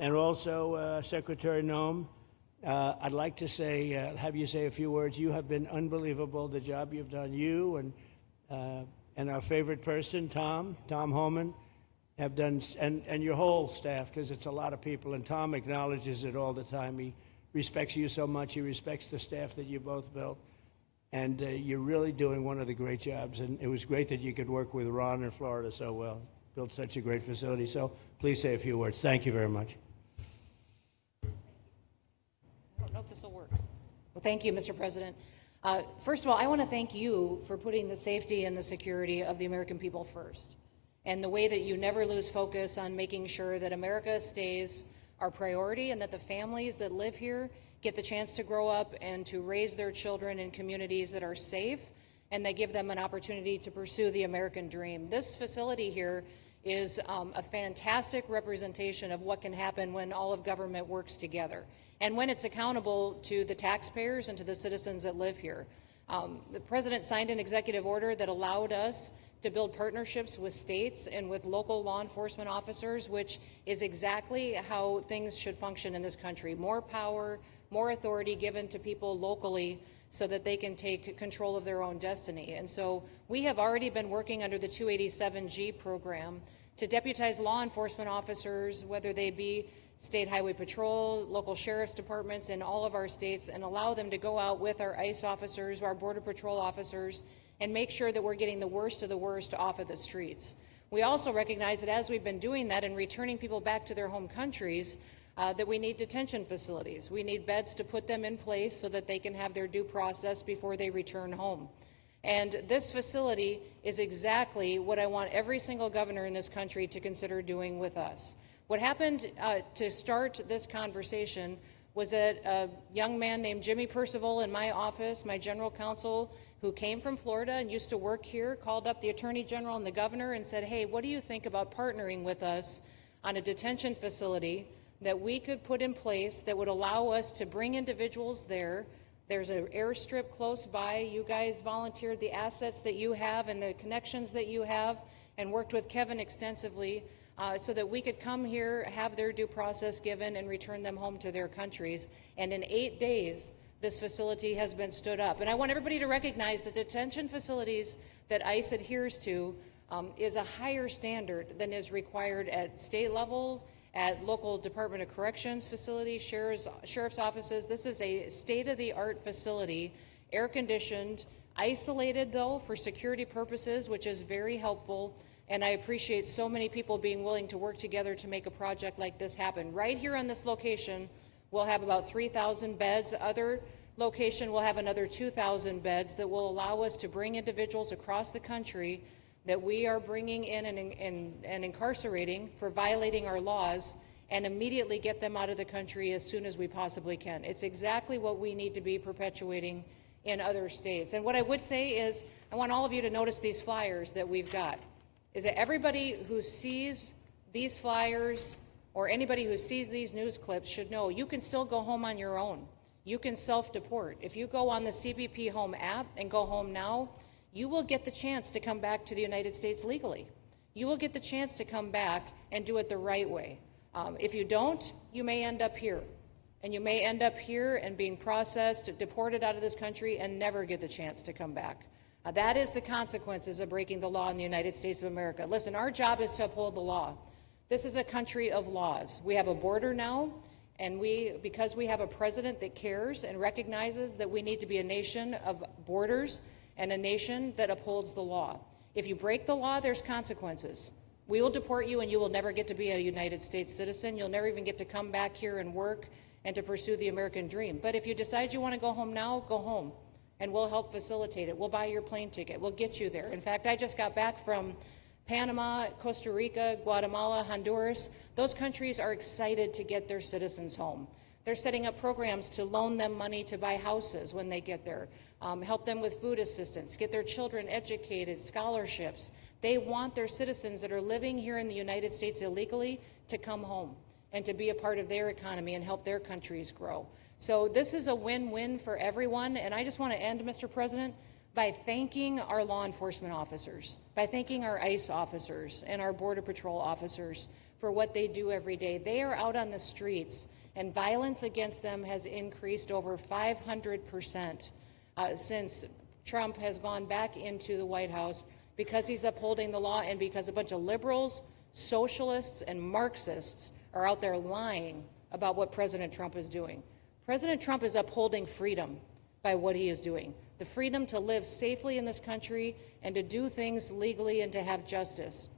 And also, Secretary Noem, I'd like to have you say a few words. You have been unbelievable, the job you've done. You and our favorite person, Tom Homan, have done, and your whole staff, because it's a lot of people, and Tom acknowledges it all the time. He respects you so much. He respects the staff that you both built. And you're really doing one of the great jobs. And it was great that you could work with Ron in Florida so well. Built such a great facility. So please say a few words. Thank you very much. I don't know if this will work. Well, thank you, Mr. President. First of all, I want to thank you for putting the safety and the security of the American people first, and the way that you never lose focus on making sure that America stays our priority and that the families that live here get the chance to grow up and to raise their children in communities that are safe and that give them an opportunity to pursue the American dream. This facility here is a fantastic representation of what can happen when all of government works together and when it's accountable to the taxpayers and to the citizens that live here. The President signed an executive order that allowed us to build partnerships with states and with local law enforcement officers, which is exactly how things should function in this country. More power, more authority given to people locally so that they can take control of their own destiny. And so we have already been working under the 287G program to deputize law enforcement officers, whether they be state highway patrol, local sheriff's departments in all of our states, and allow them to go out with our ICE officers, our border patrol officers, and make sure that we're getting the worst of the worst off of the streets. We also recognize that as we've been doing that and returning people back to their home countries, that we need detention facilities. We need beds to put them in place so that they can have their due process before they return home. And this facility is exactly what I want every single governor in this country to consider doing with us. What happened to start this conversation was that a young man named Jimmy Percival in my office, my general counsel, who came from Florida and used to work here, called up the Attorney General and the governor and said, hey, what do you think about partnering with us on a detention facility that we could put in place that would allow us to bring individuals there? There's an airstrip close by. You guys volunteered the assets that you have and the connections that you have and worked with Kevin extensively so that we could come here, have their due process given, and return them home to their countries. And in 8 days, this facility has been stood up. And I want everybody to recognize that detention facilities that ICE adheres to is a higher standard than is required at state levels, at local Department of Corrections facilities, sheriff's offices. This is a state-of-the-art facility, air-conditioned, isolated though for security purposes, which is very helpful. And I appreciate so many people being willing to work together to make a project like this happen. Right here on this location, we'll have about 3,000 beds. Other location will have another 2,000 beds that will allow us to bring individuals across the country that we are bringing in and incarcerating for violating our laws, and immediately get them out of the country as soon as we possibly can. It's exactly what we need to be perpetuating in other states. And what I would say is, I want all of you to notice these flyers that we've got, is that everybody who sees these flyers or anybody who sees these news clips should know you can still go home on your own. You can self-deport. If you go on the CBP Home app and go home now, you will get the chance to come back to the United States legally. You will get the chance to come back and do it the right way. If you don't, you may end up here. And you may end up here and being processed, deported out of this country, and never get the chance to come back. That is the consequences of breaking the law in the United States of America. Listen, our job is to uphold the law. This is a country of laws. We have a border now, and because we have a president that cares and recognizes that we need to be a nation of borders and a nation that upholds the law. If you break the law, there's consequences. We will deport you, and you will never get to be a United States citizen. You'll never even get to come back here and work and to pursue the American dream. But if you decide you want to go home now, go home, and we'll help facilitate it. We'll buy your plane ticket. We'll get you there. In fact, I just got back from Panama, Costa Rica, Guatemala, Honduras. Those countries are excited to get their citizens home. They're setting up programs to loan them money to buy houses when they get there, help them with food assistance, get their children educated, scholarships. They want their citizens that are living here in the United States illegally to come home and to be a part of their economy and help their countries grow. So this is a win-win for everyone, and I just want to end, Mr. President, by thanking our law enforcement officers, by thanking our ICE officers and our Border Patrol officers for what they do every day. They are out on the streets, and violence against them has increased over 500% since Trump has gone back into the White House, because he's upholding the law and because a bunch of liberals, socialists, and Marxists are out there lying about what President Trump is doing. President Trump is upholding freedom by what he is doing. The freedom to live safely in this country and to do things legally and to have justice.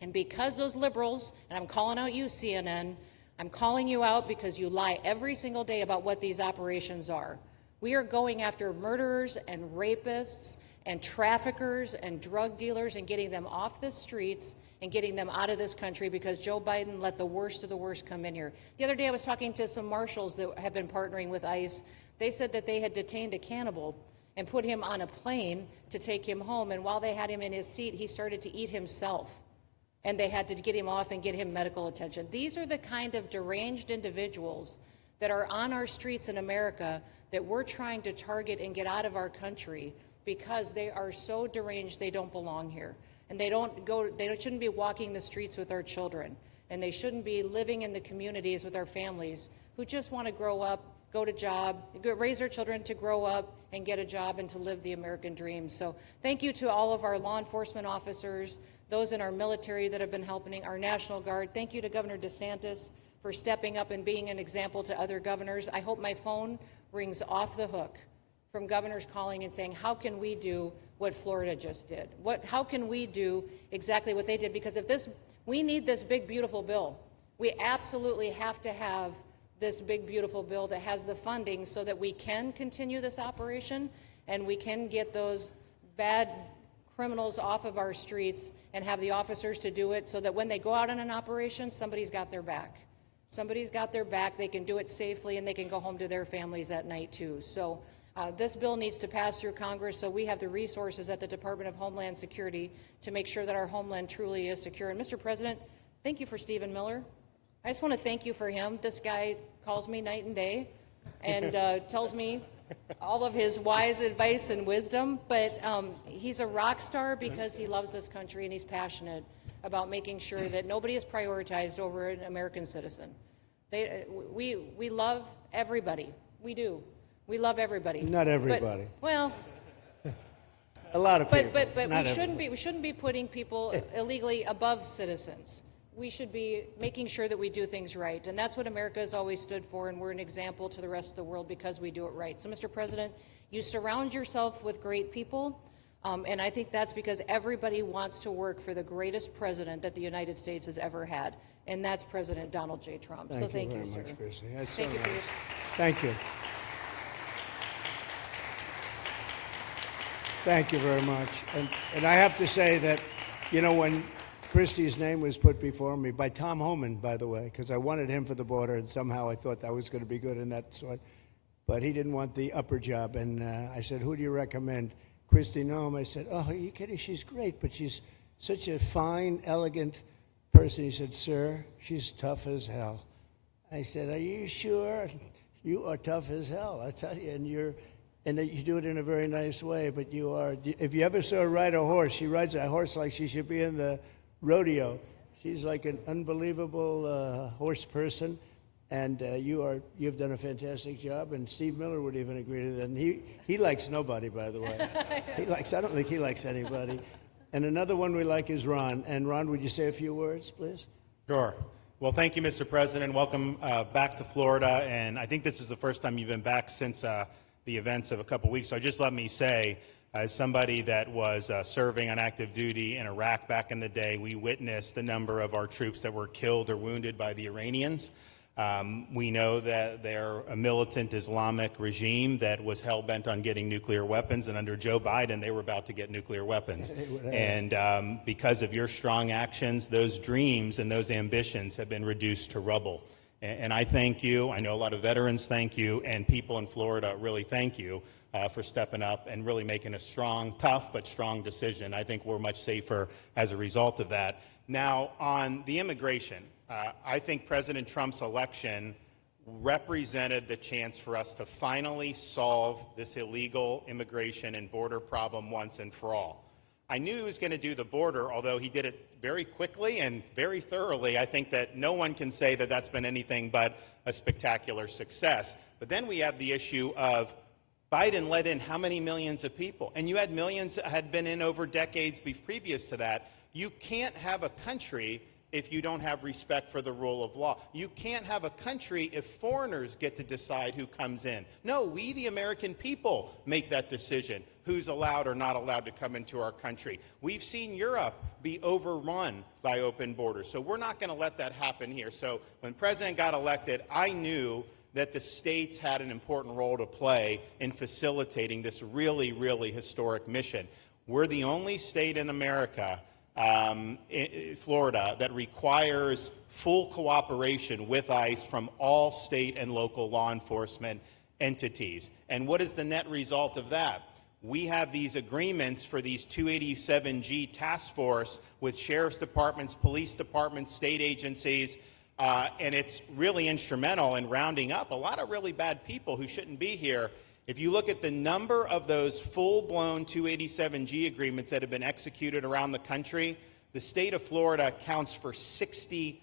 And because those liberals, and I'm calling out you, CNN, I'm calling you out because you lie every single day about what these operations are. We are going after murderers and rapists and traffickers and drug dealers and getting them off the streets and getting them out of this country because Joe Biden let the worst of the worst come in here. The other day I was talking to some marshals that have been partnering with ICE. They said that they had detained a cannibal and put him on a plane to take him home, and while they had him in his seat, he started to eat himself, and they had to get him off and get him medical attention. These are the kind of deranged individuals that are on our streets in America that we're trying to target and get out of our country because they are so deranged they don't belong here. And they shouldn't be walking the streets with our children, and they shouldn't be living in the communities with our families who just want to grow up, go to job, raise their children to grow up and get a job and to live the American dream. So thank you to all of our law enforcement officers, those in our military that have been helping, our National Guard. Thank you to Governor DeSantis for stepping up and being an example to other governors. I hope my phone rings off the hook from governors calling and saying, how can we do what Florida just did? How can we do exactly what they did? Because we need this big, beautiful bill. We absolutely have to have this big, beautiful bill that has the funding so that we can continue this operation and we can get those bad criminals off of our streets and have the officers to do it so that when they go out on an operation, somebody's got their back. Somebody's got their back, they can do it safely, and they can go home to their families at night too. So this bill needs to pass through Congress so we have the resources at the Department of Homeland Security to make sure that our homeland truly is secure. And Mr. President, thank you for Stephen Miller. I just want to thank you for him. This guy calls me night and day and tells me all of his wise advice and wisdom, but he's a rock star because he loves this country and he's passionate about making sure that nobody is prioritized over an American citizen. We love everybody. We do. We love everybody. Not everybody. But, well, A lot of people. But not we shouldn't be putting people illegally above citizens. We should be making sure that we do things right, and that's what America has always stood for, and we're an example to the rest of the world because we do it right. So, Mr. President, you surround yourself with great people, and I think that's because everybody wants to work for the greatest president that the United States has ever had, and that's President Donald J. Trump. Thank so thank you you, very sir. much, Christy. That's Thank so you for nice. your Thank you. Thank you very much. And I have to say that, you know, when Christie's name was put before me, by Tom Homan, by the way, because I wanted him for the border, and somehow I thought that was going to be good in that sort. But he didn't want the upper job. And I said, who do you recommend? Christy Noem. I said, oh, are you kidding? She's great, but she's such a fine, elegant person. He said, sir, she's tough as hell. I said, are you sure? You are tough as hell, I tell you. And you do it in a very nice way, but you are. If you ever saw her ride a horse, she rides a horse like she should be in the rodeo. She's like an unbelievable horse person, and you've done a fantastic job. And Steve Miller would even agree to that. And he likes nobody, by the way. I don't think he likes anybody. And another one we like is Ron. And Ron, would you say a few words, please? Sure. Well, thank you, Mr. President. Welcome back to Florida. And I think this is the first time you've been back since the events of a couple weeks. So just let me say, as somebody that was serving on active duty in Iraq back in the day, we witnessed the number of our troops that were killed or wounded by the Iranians. We know that they're a militant Islamic regime that was hell-bent on getting nuclear weapons, and under Joe Biden, they were about to get nuclear weapons. And because of your strong actions, those dreams and those ambitions have been reduced to rubble. And I thank you. I know a lot of veterans thank you, and people in Florida really thank you for stepping up and really making a strong, tough, but strong decision. I think we're much safer as a result of that. Now, on the immigration, I think President Trump's election represented the chance for us to finally solve this illegal immigration and border problem once and for all. I knew he was going to do the border, although he did it very quickly and very thoroughly. I think that no one can say that that's been anything but a spectacular success. But then we have the issue of Biden let in how many millions of people? And you had millions that had been in over decades previous to that. You can't have a country if you don't have respect for the rule of law. You can't have a country if foreigners get to decide who comes in. No, we, the American people, make that decision, who's allowed or not allowed to come into our country. We've seen Europe be overrun by open borders, so we're not going to let that happen here. So when President got elected, I knew that the states had an important role to play in facilitating this really, really historic mission. We're the only state in America, Florida, that requires full cooperation with ICE from all state and local law enforcement entities. And what is the net result of that? We have these agreements for these 287G task force with sheriff's departments, police departments, state agencies, and it's really instrumental in rounding up a lot of really bad people who shouldn't be here. If you look at the number of those full-blown 287G agreements that have been executed around the country, the state of Florida counts for 60%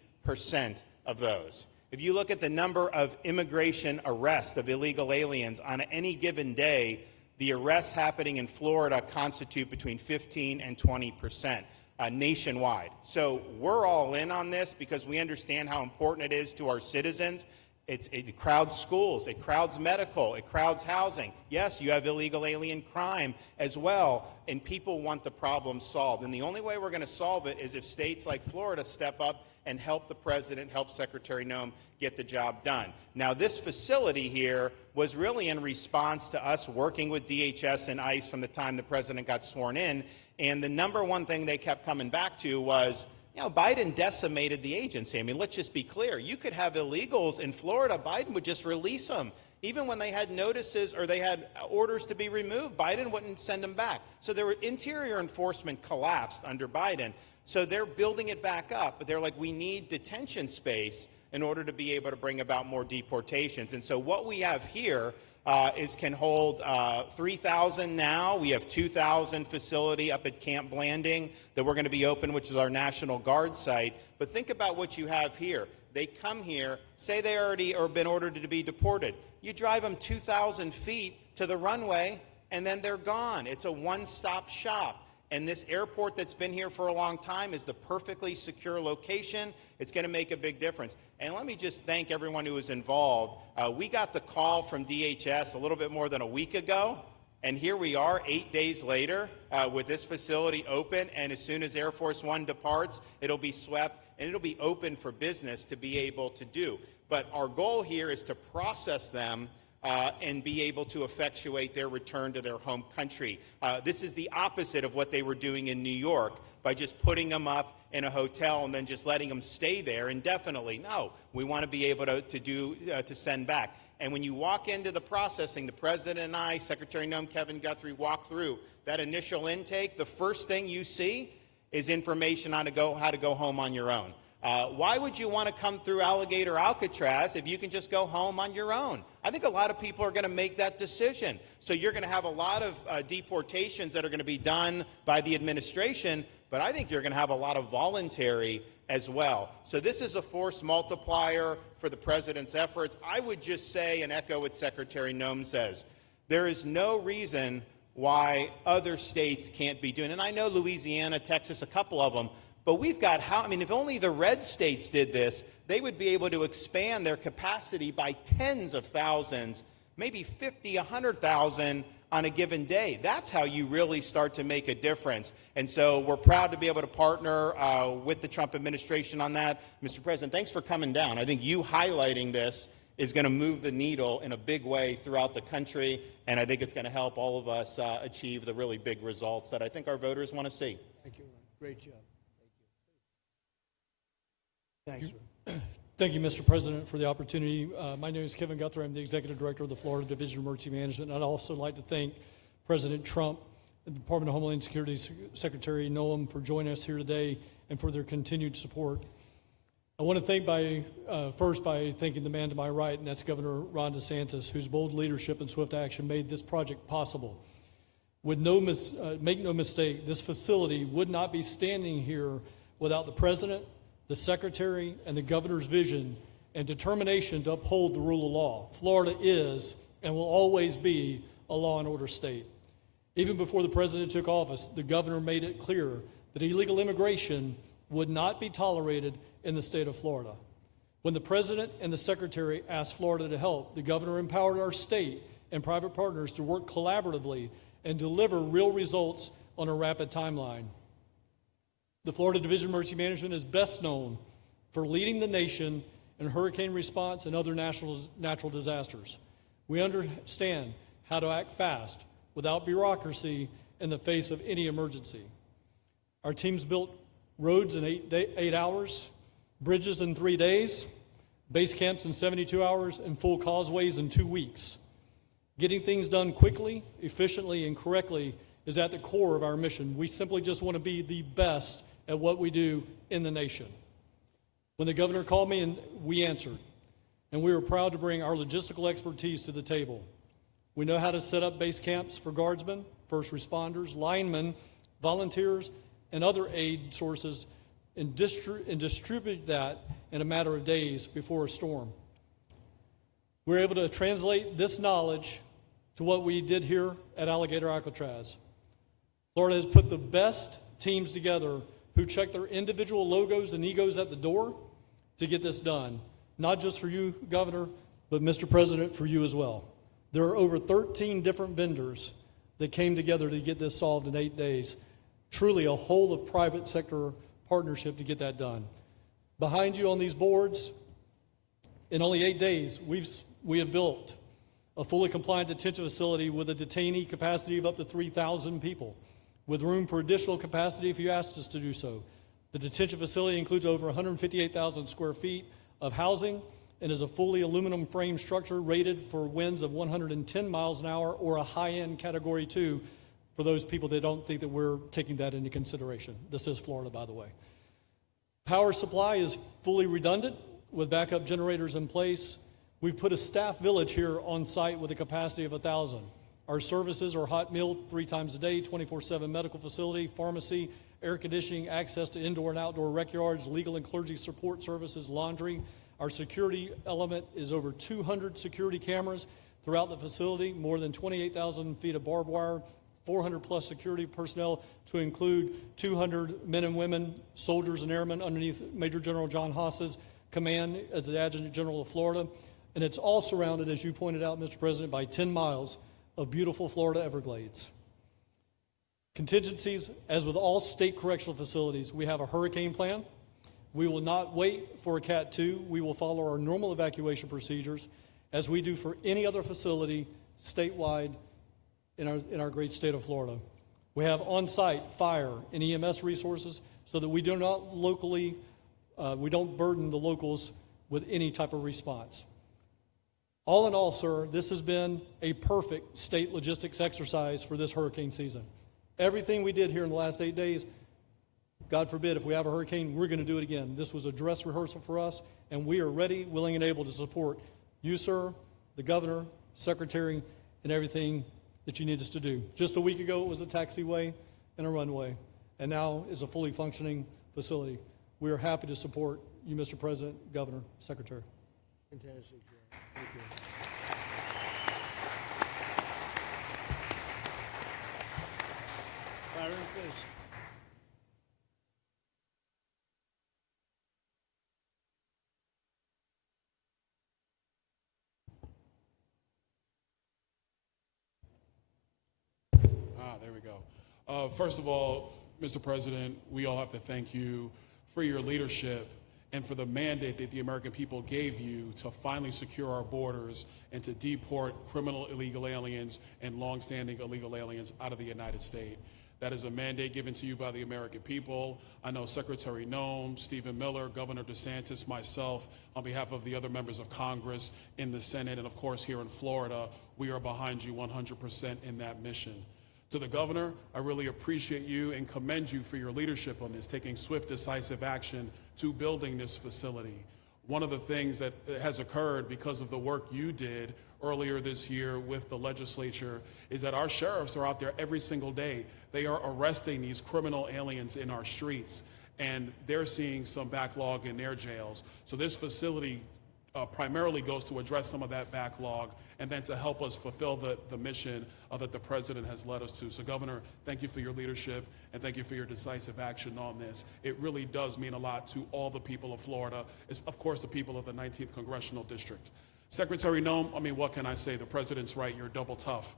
of those. If you look at the number of immigration arrests of illegal aliens on any given day, the arrests happening in Florida constitute between 15 and 20%. Nationwide. So we're all in on this because we understand how important it is to our citizens. It crowds schools, it crowds medical, it crowds housing. Yes, you have illegal alien crime as well, and people want the problem solved. And the only way we're going to solve it is if states like Florida step up and help the president, help Secretary Noem get the job done. Now, this facility here was really in response to us working with DHS and ICE from the time the president got sworn in. And the number one thing they kept coming back to was, you know, Biden decimated the agency. I mean, let's just be clear. You could have illegals in Florida. Biden would just release them. Even when they had notices or they had orders to be removed, Biden wouldn't send them back. So their interior enforcement collapsed under Biden. So they're building it back up. But they're like, we need detention space in order to be able to bring about more deportations. And so what we have here can hold 3,000 now. We have 2,000 facility up at Camp Blanding that we're going to be open, which is our National Guard site. But think about what you have here. They come here, say they already or been ordered to be deported. You drive them 2,000 feet to the runway, and then they're gone. It's a one-stop shop. And this airport that's been here for a long time is the perfectly secure location. It's going to make a big difference. And let me just thank everyone who was involved. We got the call from DHS a little bit more than a week ago, and here we are 8 days later with this facility open, and as soon as Air Force One departs, it'll be swept, and it'll be open for business to be able to do. But our goal here is to process them and be able to effectuate their return to their home country. This is the opposite of what they were doing in New York by just putting them up in a hotel and then just letting them stay there indefinitely. No, we want to be able to send back. And when you walk into the processing, the President and I, Secretary Noem, Kevin Guthrie, walk through that initial intake, the first thing you see is information on how to go home on your own. Why would you want to come through Alligator Alcatraz if you can just go home on your own? I think a lot of people are going to make that decision. So you're going to have a lot of deportations that are going to be done by the administration, but I think you're going to have a lot of voluntary as well. So this is a force multiplier for the President's efforts. I would just say and echo what Secretary Noem says. There is no reason why other states can't be doing it. And I know Louisiana, Texas, a couple of them, but we've got if only the red states did this, they would be able to expand their capacity by tens of thousands, maybe 50, 100,000 on a given day. That's how you really start to make a difference. And so we're proud to be able to partner with the Trump administration on that. Mr. President, thanks for coming down. I think you highlighting this is going to move the needle in a big way throughout the country, and I think it's going to help all of us achieve the really big results that I think our voters want to see. Thank you, Ron. Great job. Thanks, Ron. Thank you, Mr. President, for the opportunity. My name is Kevin Guthrie. I'm the Executive Director of the Florida Division of Emergency Management. And I'd also like to thank President Trump and the Department of Homeland Security Secretary Noem for joining us here today and for their continued support. I want to thank first by thanking the man to my right, and that's Governor Ron DeSantis, whose bold leadership and swift action made this project possible. Make no mistake, this facility would not be standing here without the President, the Secretary, and the Governor's vision and determination to uphold the rule of law. Florida is and will always be a law and order state. Even before the President took office, the Governor made it clear that illegal immigration would not be tolerated in the state of Florida. When the President and the Secretary asked Florida to help, the Governor empowered our state and private partners to work collaboratively and deliver real results on a rapid timeline. The Florida Division of Emergency Management is best known for leading the nation in hurricane response and other natural disasters. We understand how to act fast without bureaucracy in the face of any emergency. Our teams built roads in 8 hours, bridges in 3 days, base camps in 72 hours, and full causeways in 2 weeks. Getting things done quickly, efficiently, and correctly is at the core of our mission. We simply just want to be the best at what we do in the nation. When the Governor called me, and we answered, and we were proud to bring our logistical expertise to the table. We know how to set up base camps for guardsmen, first responders, linemen, volunteers, and other aid sources, and distribute that in a matter of days before a storm. We're able to translate this knowledge to what we did here at Alligator Alcatraz. Florida has put the best teams together who check their individual logos and egos at the door to get this done. Not just for you, Governor, but Mr. President, for you as well. There are over 13 different vendors that came together to get this solved in 8 days. Truly a whole of private sector partnership to get that done. Behind you on these boards, in only 8 days, we have built a fully compliant detention facility with a detainee capacity of up to 3,000 people, with room for additional capacity if you asked us to do so. The detention facility includes over 158,000 square feet of housing and is a fully aluminum frame structure rated for winds of 110 miles an hour or a high-end Category 2 for those people that don't think that we're taking that into consideration. This is Florida, by the way. Power supply is fully redundant with backup generators in place. We've put a staff village here on site with a capacity of 1,000. Our services are hot meal 3 times a day, 24/7 medical facility, pharmacy, air conditioning, access to indoor and outdoor rec yards, legal and clergy support services, laundry. Our security element is over 200 security cameras throughout the facility, more than 28,000 feet of barbed wire, 400 plus security personnel to include 200 men and women, soldiers and airmen underneath Major General John Haas's command as the Adjutant General of Florida. And it's all surrounded, as you pointed out, Mr. President, by 10 miles of beautiful Florida Everglades. Contingencies, as with all state correctional facilities, we have a hurricane plan. We will not wait for a Cat 2. We will follow our normal evacuation procedures as we do for any other facility statewide in our great state of Florida. We have on-site fire and EMS resources so that we do not we don't burden the locals with any type of response. All in all, sir, this has been a perfect state logistics exercise for this hurricane season. Everything we did here in the last 8 days, God forbid, if we have a hurricane, we're going to do it again. This was a dress rehearsal for us, and we are ready, willing, and able to support you, sir, the governor, secretary, and everything that you need us to do. Just a week ago, it was a taxiway and a runway, and now is a fully functioning facility. We are happy to support you, Mr. President, Governor, Secretary. Fantastic, Joe. Thank you. Byron, please. There we go. First of all, Mr. President, we all have to thank you for your leadership and for the mandate that the American people gave you to finally secure our borders and to deport criminal illegal aliens and longstanding illegal aliens out of the United States. That is a mandate given to you by the American people. I know Secretary Noem, Stephen Miller, Governor DeSantis, myself, on behalf of the other members of Congress in the Senate, and of course here in Florida, we are behind you 100% in that mission. To the governor, I really appreciate you and commend you for your leadership on this, taking swift, decisive action to building this facility. One of the things that has occurred because of the work you did earlier this year with the legislature is that our sheriffs are out there every single day. They are arresting these criminal aliens in our streets, and they're seeing some backlog in their jails. So this facility primarily goes to address some of that backlog and then to help us fulfill the mission that the president has led us to. So Governor, thank you for your leadership and thank you for your decisive action on this. It really does mean a lot to all the people of Florida, of course the people of the 19th Congressional District. Secretary Noem, I mean, what can I say? The president's right, you're double tough.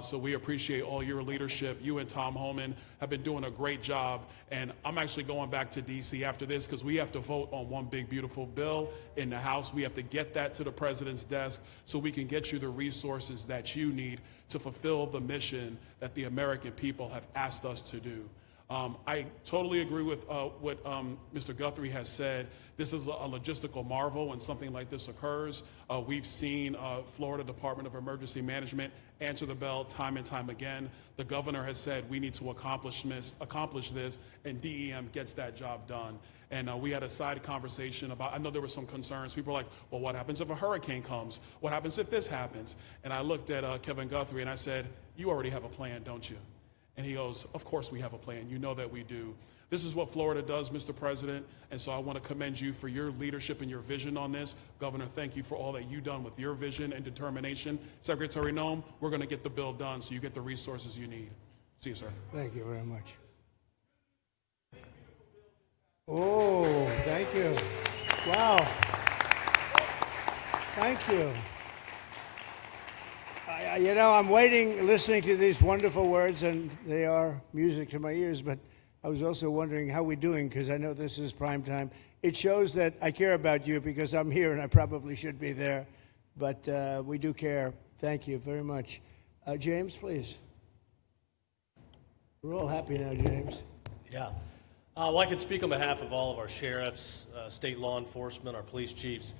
So we appreciate all your leadership. You and Tom Homan have been doing a great job. And I'm actually going back to D.C. after this because we have to vote on one big, beautiful bill in the House. We have to get that to the president's desk so we can get you the resources that you need to fulfill the mission that the American people have asked us to do. I totally agree with what Mr. Guthrie has said. This is a logistical marvel when something like this occurs. We've seen Florida Department of Emergency Management answer the bell time and time again. The governor has said we need to accomplish this, and DEM gets that job done. And we had a side conversation about, I know there were some concerns. People were like, well, what happens if a hurricane comes? What happens if this happens? And I looked at Kevin Guthrie and I said, you already have a plan, don't you? And he goes, of course we have a plan. You know that we do. This is what Florida does, Mr. President, and so I want to commend you for your leadership and your vision on this. Governor, thank you for all that you've done with your vision and determination. Secretary Noem, we're going to get the bill done so you get the resources you need. See you, sir. Thank you very much. Oh, thank you. Wow. Thank you. You know, I'm waiting, listening to these wonderful words, and they are music to my ears, but I was also wondering how we're doing, because I know this is prime time. It shows that I care about you because I'm here and I probably should be there, but we do care. Thank you very much. James, please. We're all happy now, James. Yeah. Well, I can speak on behalf of all of our sheriffs, state law enforcement, our police chiefs.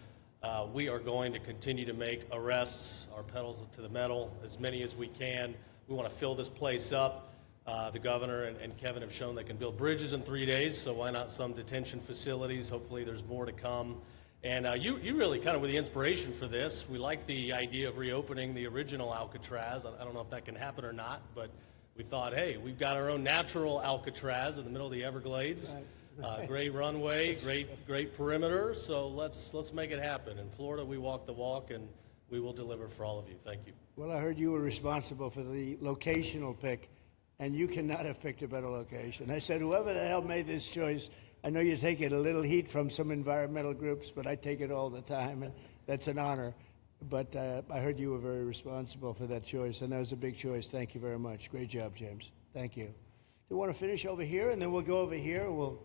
We are going to continue to make arrests, our pedals to the metal, as many as we can. We want to fill this place up. The governor and Kevin have shown they can build bridges in 3 days, so why not some detention facilities? Hopefully there's more to come. And you really kind of were the inspiration for this. We like the idea of reopening the original Alcatraz. I don't know if that can happen or not, but we thought, hey, we've got our own natural Alcatraz in the middle of the Everglades. Right. Great runway, great perimeter, so let's make it happen. In Florida, we walk the walk, and we will deliver for all of you. Thank you. Well, I heard you were responsible for the locational pick, and you cannot have picked a better location. I said, whoever the hell made this choice, I know you're taking a little heat from some environmental groups, but I take it all the time, and that's an honor. But I heard you were very responsible for that choice, and that was a big choice. Thank you very much. Great job, James. Thank you. You want to finish over here, and then we'll go over here. We'll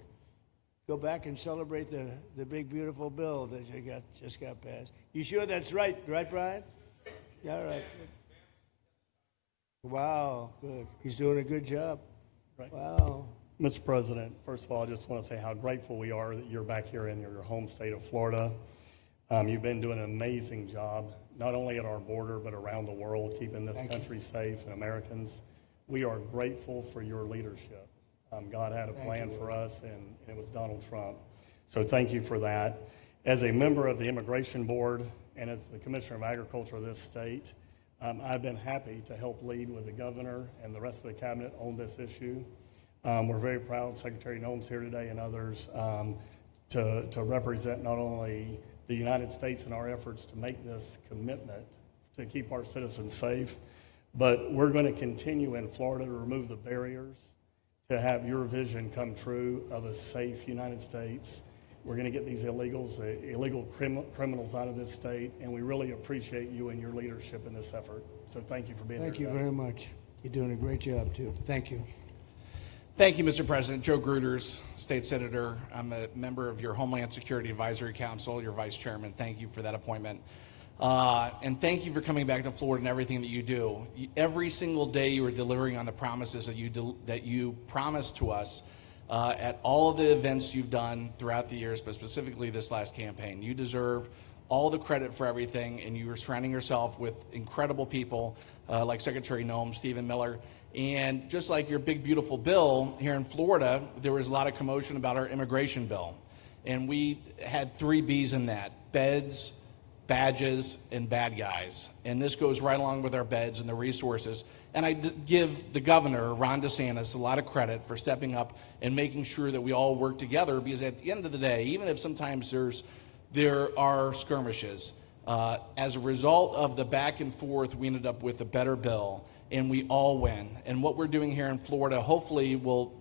go back and celebrate the big, beautiful bill that you just got passed. You sure that's right, Brian? Yeah, all right. Wow, good. He's doing a good job. Right. Wow. Mr. President, first of all, I just want to say how grateful we are that you're back here in your home state of Florida. You've been doing an amazing job, not only at our border, but around the world, keeping this country safe and Americans. We are grateful for your leadership. God had a plan for us, and it was Donald Trump. So thank you for that. As a member of the Immigration Board and as the Commissioner of Agriculture of this state, I've been happy to help lead with the governor and the rest of the cabinet on this issue. We're very proud, Secretary Noem's here today and others, to represent not only the United States in our efforts to make this commitment to keep our citizens safe, but we're going to continue in Florida to remove the barriers to have your vision come true of a safe United States. We're going to get these illegal criminals out of this state, and we really appreciate you and your leadership in this effort. So thank you for being here Thank you today. very much. You're doing a great job, too. Thank you. Thank you, Mr. President. Joe Gruters, State Senator. I'm a member of your Homeland Security Advisory Council, your Vice Chairman. Thank you for that appointment. And thank you for coming back to Florida and everything that you do. Every single day you are delivering on the promises that you promised to us at all of the events you've done throughout the years, but specifically this last campaign. You deserve all the credit for everything, and you are surrounding yourself with incredible people like Secretary Noem, Stephen Miller. And just like your big, beautiful bill here in Florida, there was a lot of commotion about our immigration bill. And we had 3 B's in that: beds, badges, and bad guys. And this goes right along with our beds and the resources. And I give the governor, Ron DeSantis, a lot of credit for stepping up and making sure that we all work together, because at the end of the day, even if sometimes there are skirmishes, as a result of the back and forth, we ended up with a better bill, and we all win. And what we're doing here in Florida hopefully will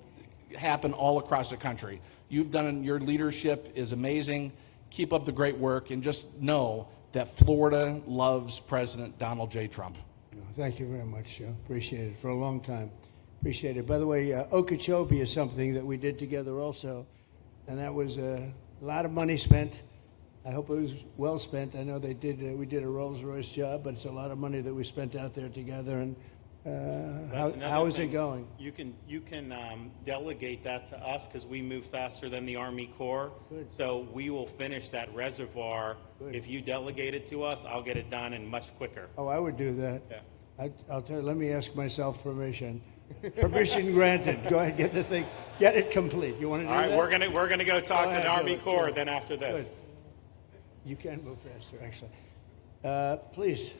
happen all across the country. You've done, your leadership is amazing. Keep up the great work, and just know that Florida loves President Donald J. Trump. Thank you very much, Joe. Appreciate it for a long time. Appreciate it. By the way, Okeechobee is something that we did together also, and that was a lot of money spent. I hope it was well spent. I know we did a Rolls-Royce job, but it's a lot of money that we spent out there together. And how is it going? You can delegate that to us, because we move faster than the Army Corps. Good. So we will finish that reservoir. Good. If you delegate it to us, I'll get it done and much quicker. Oh, I would do that. Yeah. I'll tell you, let me ask myself permission. Permission granted. Go ahead, get the thing, get it complete. You want to do All right, that? we're gonna go talk Go to ahead, the Army do it. Corps Good. then after this. Good. You can move faster, actually. Please.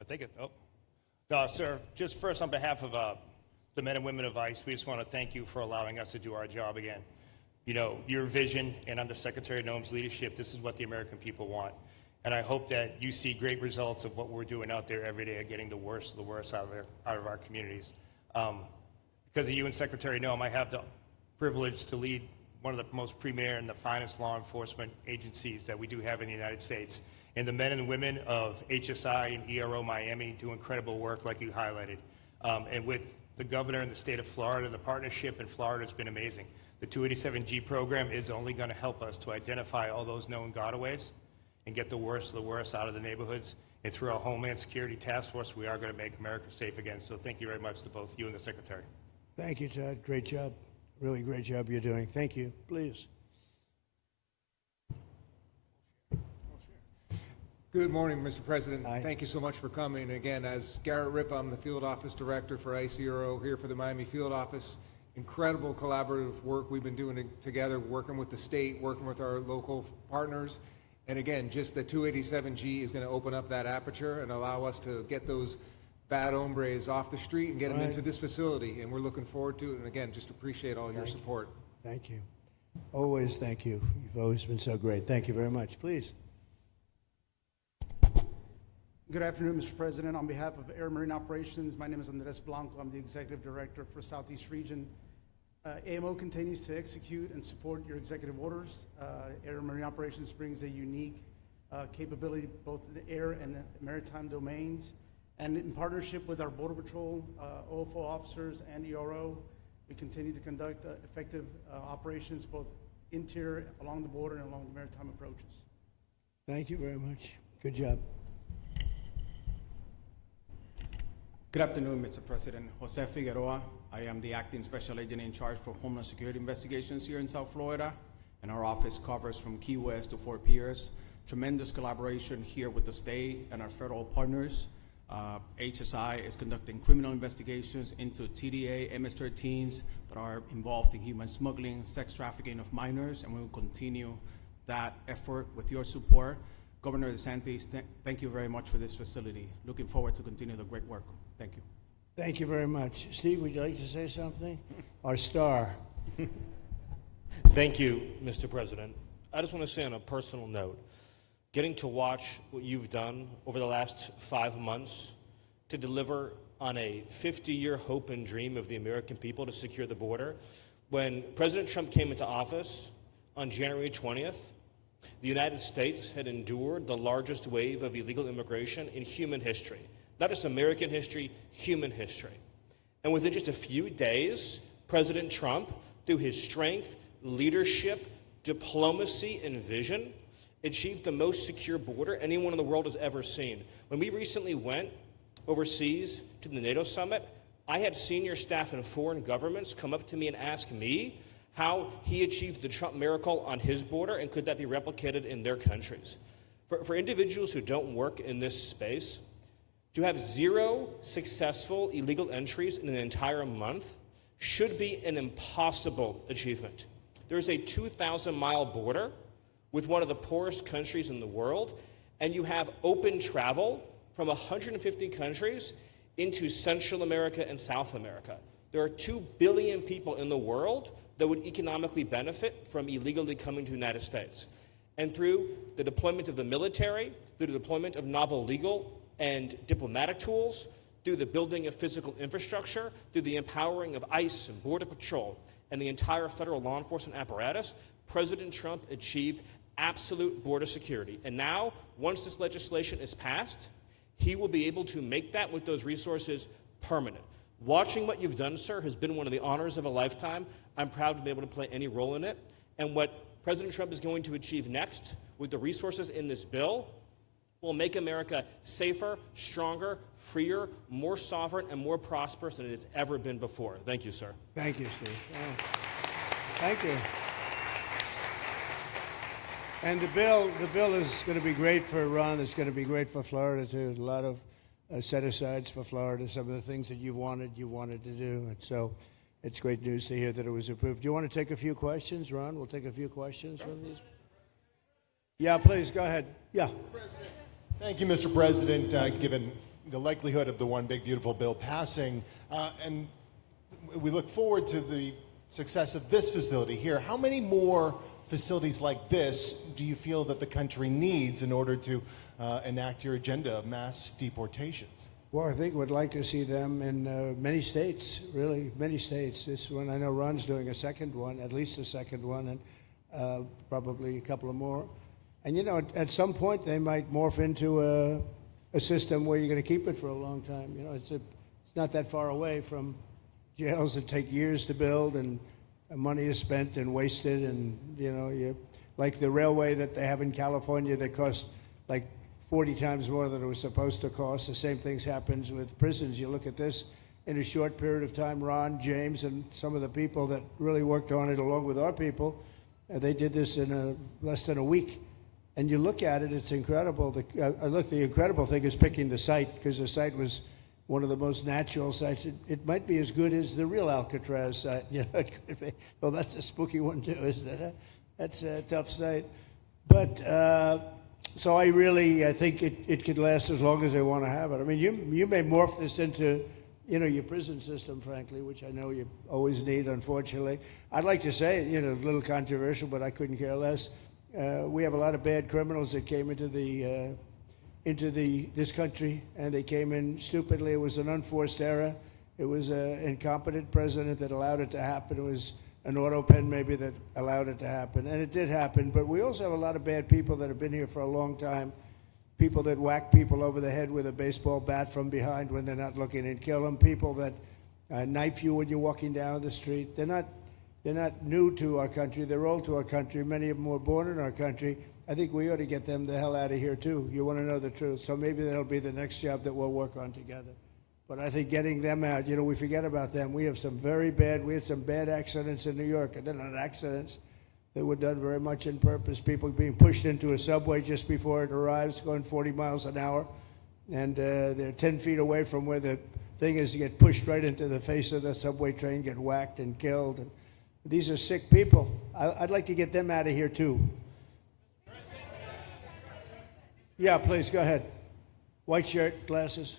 I think sir, just first on behalf of the men and women of ICE, we just want to thank you for allowing us to do our job again. You know, your vision and under Secretary Noem's leadership, this is what the American people want. And I hope that you see great results of what we're doing out there every day of getting the worst of the worst out of our communities. Because of you and Secretary Noem, I have the privilege to lead one of the most premier and the finest law enforcement agencies that we do have in the United States. And the men and women of HSI and ERO Miami do incredible work like you highlighted. And with the governor in the state of Florida, the partnership in Florida has been amazing. The 287G program is only going to help us to identify all those known gotaways and get the worst of the worst out of the neighborhoods. And through our Homeland Security Task Force, we are going to make America safe again. So thank you very much to both you and the Secretary. Thank you, Todd. Great job. Really great job you're doing. Thank you. Please. Good morning, Mr. President. Thank you so much for coming. Again, as Garrett Ripp, I'm the Field Office Director for ICRO here for the Miami Field Office. Incredible collaborative work we've been doing together, working with the state, working with our local partners. And again, just the 287G is going to open up that aperture and allow us to get those bad hombres off the street and get them into this facility. And we're looking forward to it. And again, just appreciate all your support. Thank you. Always thank you. You've always been so great. Thank you very much. Please. Good afternoon, Mr. President. On behalf of Air Marine Operations, my name is Andres Blanco. I'm the Executive Director for Southeast Region. AMO continues to execute and support your executive orders. Air Marine Operations brings a unique capability both in the air and the maritime domains. And in partnership with our Border Patrol, OFO officers, and ERO, we continue to conduct effective operations both interior, along the border, and along the maritime approaches. Thank you very much. Good job. Good afternoon, Mr. President. Jose Figueroa. I am the acting special agent in charge for Homeland Security Investigations here in South Florida, and our office covers from Key West to Fort Pierce. Tremendous collaboration here with the state and our federal partners. HSI is conducting criminal investigations into TDA, MS-13s that are involved in human smuggling, sex trafficking of minors, and we will continue that effort with your support. Governor DeSantis, thank you very much for this facility. Looking forward to continue the great work. Thank you. Thank you very much. Steve, would you like to say something? Our star. Thank you, Mr. President. I just want to say on a personal note, getting to watch what you've done over the last 5 months to deliver on a 50-year hope and dream of the American people to secure the border. When President Trump came into office on January 20th, the United States had endured the largest wave of illegal immigration in human history. Not just American history, human history. And within just a few days, President Trump, through his strength, leadership, diplomacy, and vision, achieved the most secure border anyone in the world has ever seen. When we recently went overseas to the NATO summit, I had senior staff in foreign governments come up to me and ask me how he achieved the Trump miracle on his border and could that be replicated in their countries. For individuals who don't work in this space, to have 0 successful illegal entries in an entire month should be an impossible achievement. There's a 2,000-mile border with one of the poorest countries in the world, and you have open travel from 150 countries into Central America and South America. There are 2 billion people in the world that would economically benefit from illegally coming to the United States. And through the deployment of the military, through the deployment of novel legal and diplomatic tools, through the building of physical infrastructure, through the empowering of ICE and Border Patrol and the entire federal law enforcement apparatus, President Trump achieved absolute border security. And now, once this legislation is passed, he will be able to make that with those resources permanent. Watching what you've done, sir, has been one of the honors of a lifetime. I'm proud to be able to play any role in it. And what President Trump is going to achieve next with the resources in this bill will make America safer, stronger, freer, more sovereign, and more prosperous than it has ever been before. Thank you, sir. Thank you, Steve. Oh. Thank you. And the bill is going to be great for Ron. It's going to be great for Florida, too. A lot of set-asides for Florida, some of the things that you wanted to do. And so it's great news to hear that it was approved. Do you want to take a few questions, Ron? We'll take a few questions from these. Yeah, please, go ahead. Yeah. Thank you, Mr. President. Given the likelihood of the One Big Beautiful Bill passing, and we look forward to the success of this facility here, how many more facilities like this do you feel that the country needs in order to enact your agenda of mass deportations? Well, I think we'd like to see them in many states, really, many states. This one, I know Ron's doing a second one, at least a second one, and probably a couple of more. And, you know, at some point, they might morph into a system where you're going to keep it for a long time. You know, it's not that far away from jails that take years to build, and money is spent and wasted. And, you know, like the railway that they have in California that costs like 40 times more than it was supposed to cost. The same things happens with prisons. You look at this in a short period of time, Ron, James, and some of the people that really worked on it along with our people, they did this in less than a week. And you look at it, it's incredible. The incredible thing is picking the site, because the site was one of the most natural sites. It might be as good as the real Alcatraz site. You know, it could be. Well, that's a spooky one too, isn't it? That's a tough site. But so I think it could last as long as they want to have it. I mean, you may morph this into, you know, your prison system, frankly, which I know you always need, unfortunately. I'd like to say, you know, a little controversial, but I couldn't care less. We have a lot of bad criminals that came into the into this country, and they came in stupidly. It was an unforced error. It was an incompetent president that allowed it to happen. It was an auto pen maybe that allowed it to happen, and it did happen. But we also have a lot of bad people that have been here for a long time, people that whack people over the head with a baseball bat from behind when they're not looking and kill them, people that knife you when you're walking down the street. They're not new to our country. They're old to our country. Many of them were born in our country. I think we ought to get them the hell out of here, too. You want to know the truth. So maybe that'll be the next job that we'll work on together. But I think getting them out, we forget about them. We had some bad accidents in New York. And they're not accidents. They were done very much on purpose. People being pushed into a subway just before it arrives, going 40 miles an hour. And they're 10 feet away from where the thing is, to get pushed right into the face of the subway train, get whacked and killed. And these are sick people. I'd like to get them out of here, too. Yeah, please, go ahead. White shirt, glasses.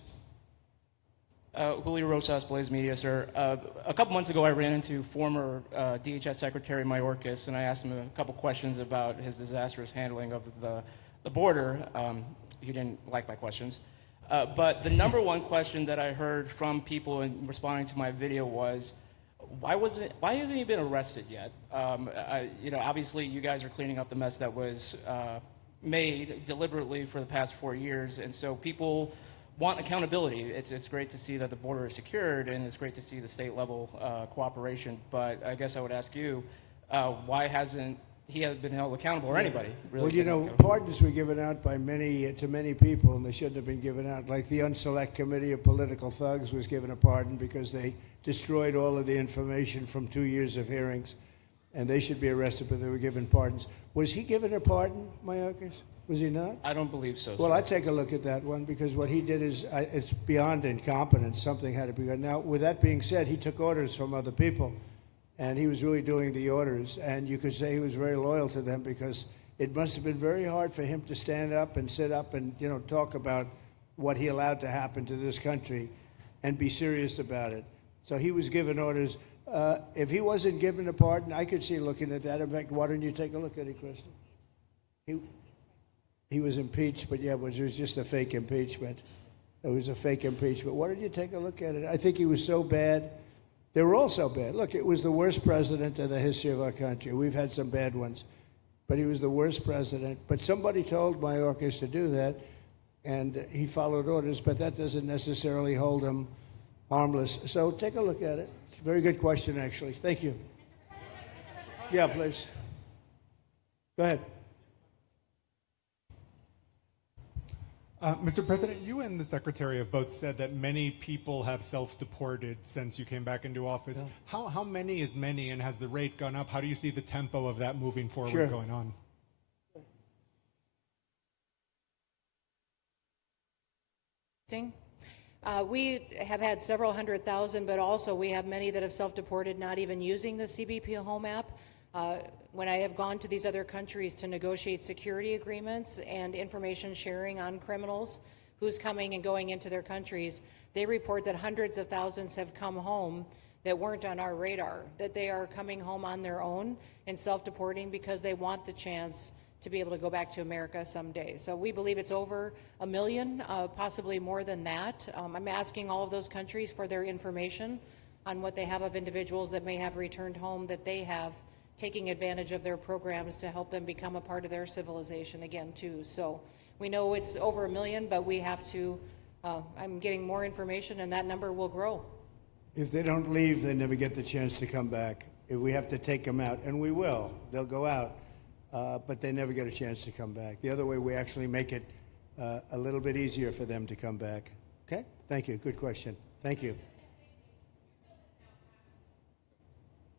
Julio Rosas, Blaze Media, sir. A couple months ago, I ran into former DHS Secretary Mayorkas, and I asked him a couple questions about his disastrous handling of the border. He didn't like my questions. But the number one question that I heard from people in responding to my video was, why hasn't he been arrested yet? Obviously, you guys are cleaning up the mess that was made deliberately for the past 4 years, and so people want accountability. It's great to see that the border is secured, and it's great to see the state level cooperation. But I guess I would ask you, why hasn't he been held accountable, or anybody really? Well, pardons were given out by to many people, and they shouldn't have been given out. Like the Unselect Committee of Political Thugs was given a pardon because they destroyed all of the information from 2 years of hearings, and they should be arrested, but they were given pardons. Was he given a pardon, Mayorkas? Was he not? I don't believe so. Well, sir. I'd take a look at that one, because what he did is it's beyond incompetence. Something had to be done. Now, with that being said, he took orders from other people, and he was really doing the orders. And you could say he was very loyal to them, because it must have been very hard for him to stand up and sit up and talk about what he allowed to happen to this country and be serious about it. So he was given orders. If he wasn't given a pardon, I could see looking at that. In fact, why don't you take a look at it, Kristen? He was impeached, but it was just a fake impeachment. It was a fake impeachment. Why don't you take a look at it? I think he was so bad. They were all so bad. Look, it was the worst president in the history of our country. We've had some bad ones, but he was the worst president. But somebody told Mayorkas to do that, and he followed orders, but that doesn't necessarily hold him harmless. So take a look at it. It's a very good question, actually. Thank you. Yeah, please. Go ahead. Mr. President, you and the Secretary have both said that many people have self-deported since you came back into office. Yeah. How many is many, and has the rate gone up? How do you see the tempo of that moving forward going on? We have had several 100,000, but also we have many that have self-deported, not even using the CBP Home app. When I have gone to these other countries to negotiate security agreements and information sharing on criminals, who's coming and going into their countries, they report that hundreds of thousands have come home that weren't on our radar, that they are coming home on their own and self-deporting because they want the chance to be able to go back to America someday. So we believe it's over 1 million, possibly more than that. I'm asking all of those countries for their information on what they have of individuals that may have returned home, that they have taking advantage of their programs to help them become a part of their civilization again, too. So we know it's over 1 million, but we have to, I'm getting more information, and that number will grow. If they don't leave, they never get the chance to come back. If we have to take them out, and we will, they'll go out, but they never get a chance to come back. The other way, we actually make it a little bit easier for them to come back. Okay? Thank you. Good question. Thank you.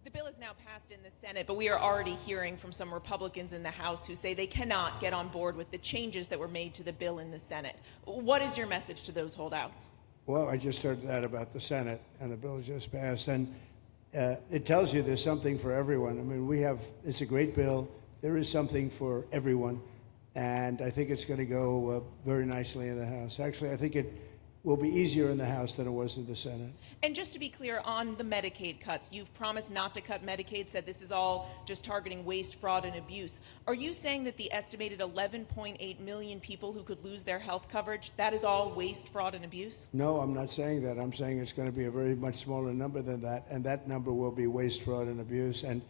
The bill is now passed in the Senate, but we are already hearing from some Republicans in the House who say they cannot get on board with the changes that were made to the bill in the Senate. What is your message to those holdouts? Well, I just heard that about the Senate, and the bill just passed, and it tells you there's something for everyone. I mean, it's a great bill. There is something for everyone, and I think it's going to go very nicely in the House. Actually, I think will be easier in the House than it was in the Senate. And just to be clear, on the Medicaid cuts, you've promised not to cut Medicaid, said this is all just targeting waste, fraud, and abuse. Are you saying that the estimated 11.8 million people who could lose their health coverage, that is all waste, fraud, and abuse? No, I'm not saying that. I'm saying it's going to be a very much smaller number than that, and that number will be waste, fraud, and abuse. And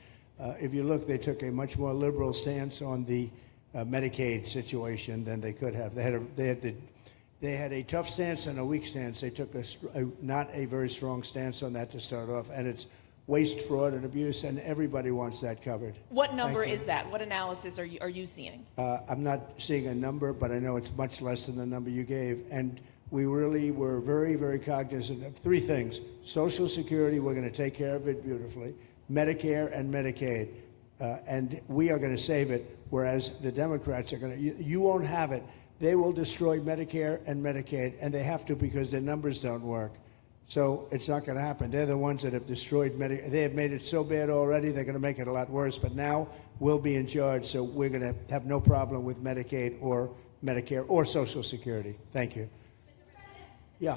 if you look, they took a much more liberal stance on the Medicaid situation than they could have. They had a tough stance and a weak stance. They took not a very strong stance on that to start off, and it's waste, fraud, and abuse, and everybody wants that covered. What number is that? What analysis are you seeing? I'm not seeing a number, but I know it's much less than the number you gave, and we really were very, very cognizant of three things. Social Security, we're going to take care of it beautifully. Medicare and Medicaid, and we are going to save it, whereas the Democrats are going to, you won't have it. They will destroy Medicare and Medicaid, and they have to because their numbers don't work. So it's not going to happen. They're the ones that have destroyed Medicare. They have made it so bad already, they're going to make it a lot worse. But now we'll be in charge, so we're going to have no problem with Medicaid or Medicare or Social Security. Thank you. Yeah.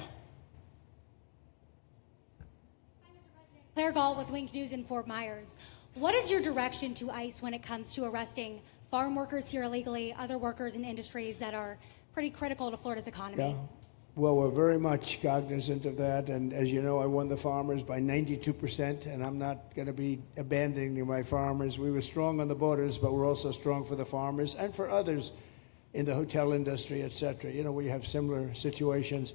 Claire Gall with Wink News in Fort Myers. What is your direction to ICE when it comes to arresting farm workers here illegally, other workers in industries that are pretty critical to Florida's economy? Yeah. Well, we're very much cognizant of that, and as you know, I won the farmers by 92%, and I'm not going to be abandoning my farmers. We were strong on the borders, but we're also strong for the farmers and for others in the hotel industry, et cetera. You know, we have similar situations,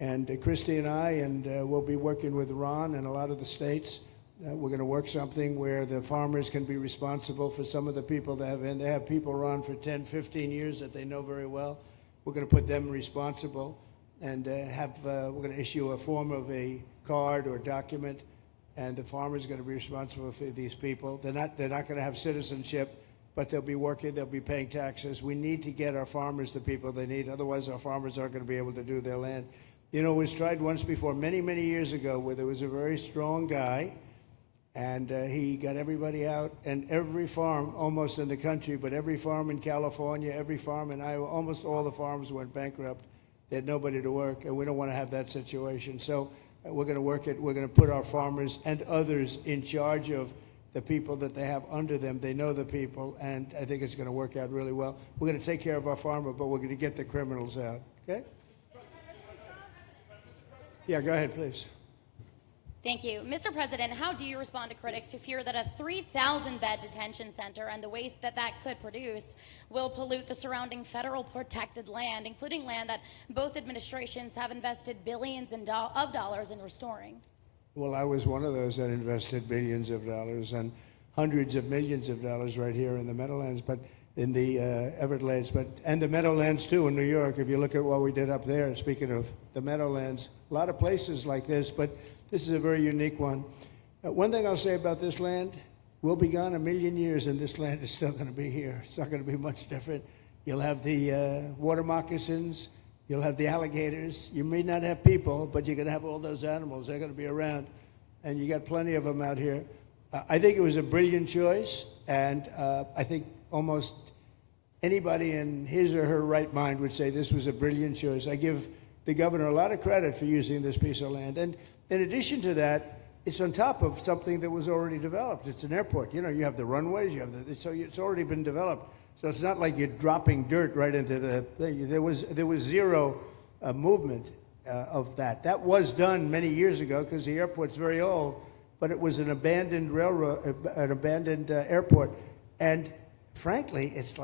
and Christy and I, and we'll be working with Ron and a lot of the states. We're going to work something where the farmers can be responsible for some of the people that have, and they have people run for 10, 15 years that they know very well. We're going to put them responsible and we're going to issue a form of a card or document, and the farmer's going to be responsible for these people. They're not going to have citizenship, but they'll be working, they'll be paying taxes. We need to get our farmers the people they need, otherwise our farmers aren't going to be able to do their land. You know, it was tried once before, many, many years ago, where there was a very strong guy, and he got everybody out, and every farm almost in the country, but every farm in California, every farm in Iowa, almost all the farms went bankrupt. They had nobody to work, and we don't want to have that situation. So we're going to work it. We're going to put our farmers and others in charge of the people that they have under them. They know the people, and I think it's going to work out really well. We're going to take care of our farmer, but we're going to get the criminals out. Okay? Yeah, go ahead, please. Thank you. Mr. President, how do you respond to critics who fear that a 3,000-bed detention center and the waste that could produce will pollute the surrounding federal protected land, including land that both administrations have invested billions of dollars in restoring? Well, I was one of those that invested billions of dollars and hundreds of millions of dollars right here in the Meadowlands, but in the Everglades, and the Meadowlands too in New York. If you look at what we did up there, speaking of the Meadowlands, a lot of places like this, but this is a very unique one. One thing I'll say about this land, we'll be gone 1,000,000 years and this land is still going to be here. It's not going to be much different. You'll have the water moccasins, you'll have the alligators. You may not have people, but you're going to have all those animals. They're going to be around, and you got plenty of them out here. I think it was a brilliant choice, and I think almost anybody in his or her right mind would say this was a brilliant choice. I give the governor a lot of credit for using this piece of land. And in addition to that, it's on top of something that was already developed. It's an airport. You know, you have the runways, you have so it's already been developed. So it's not like you're dropping dirt right into the thing. There was zero movement of that. That was done many years ago because the airport's very old, but it was an abandoned railroad, an abandoned airport. And frankly, it's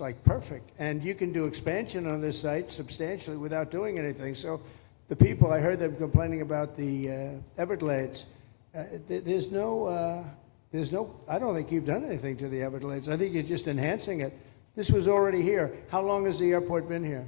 like perfect. And you can do expansion on this site substantially without doing anything. So the people, I heard them complaining about the Everglades. There's no, I don't think you've done anything to the Everglades. I think you're just enhancing it. This was already here. How long has the airport been here?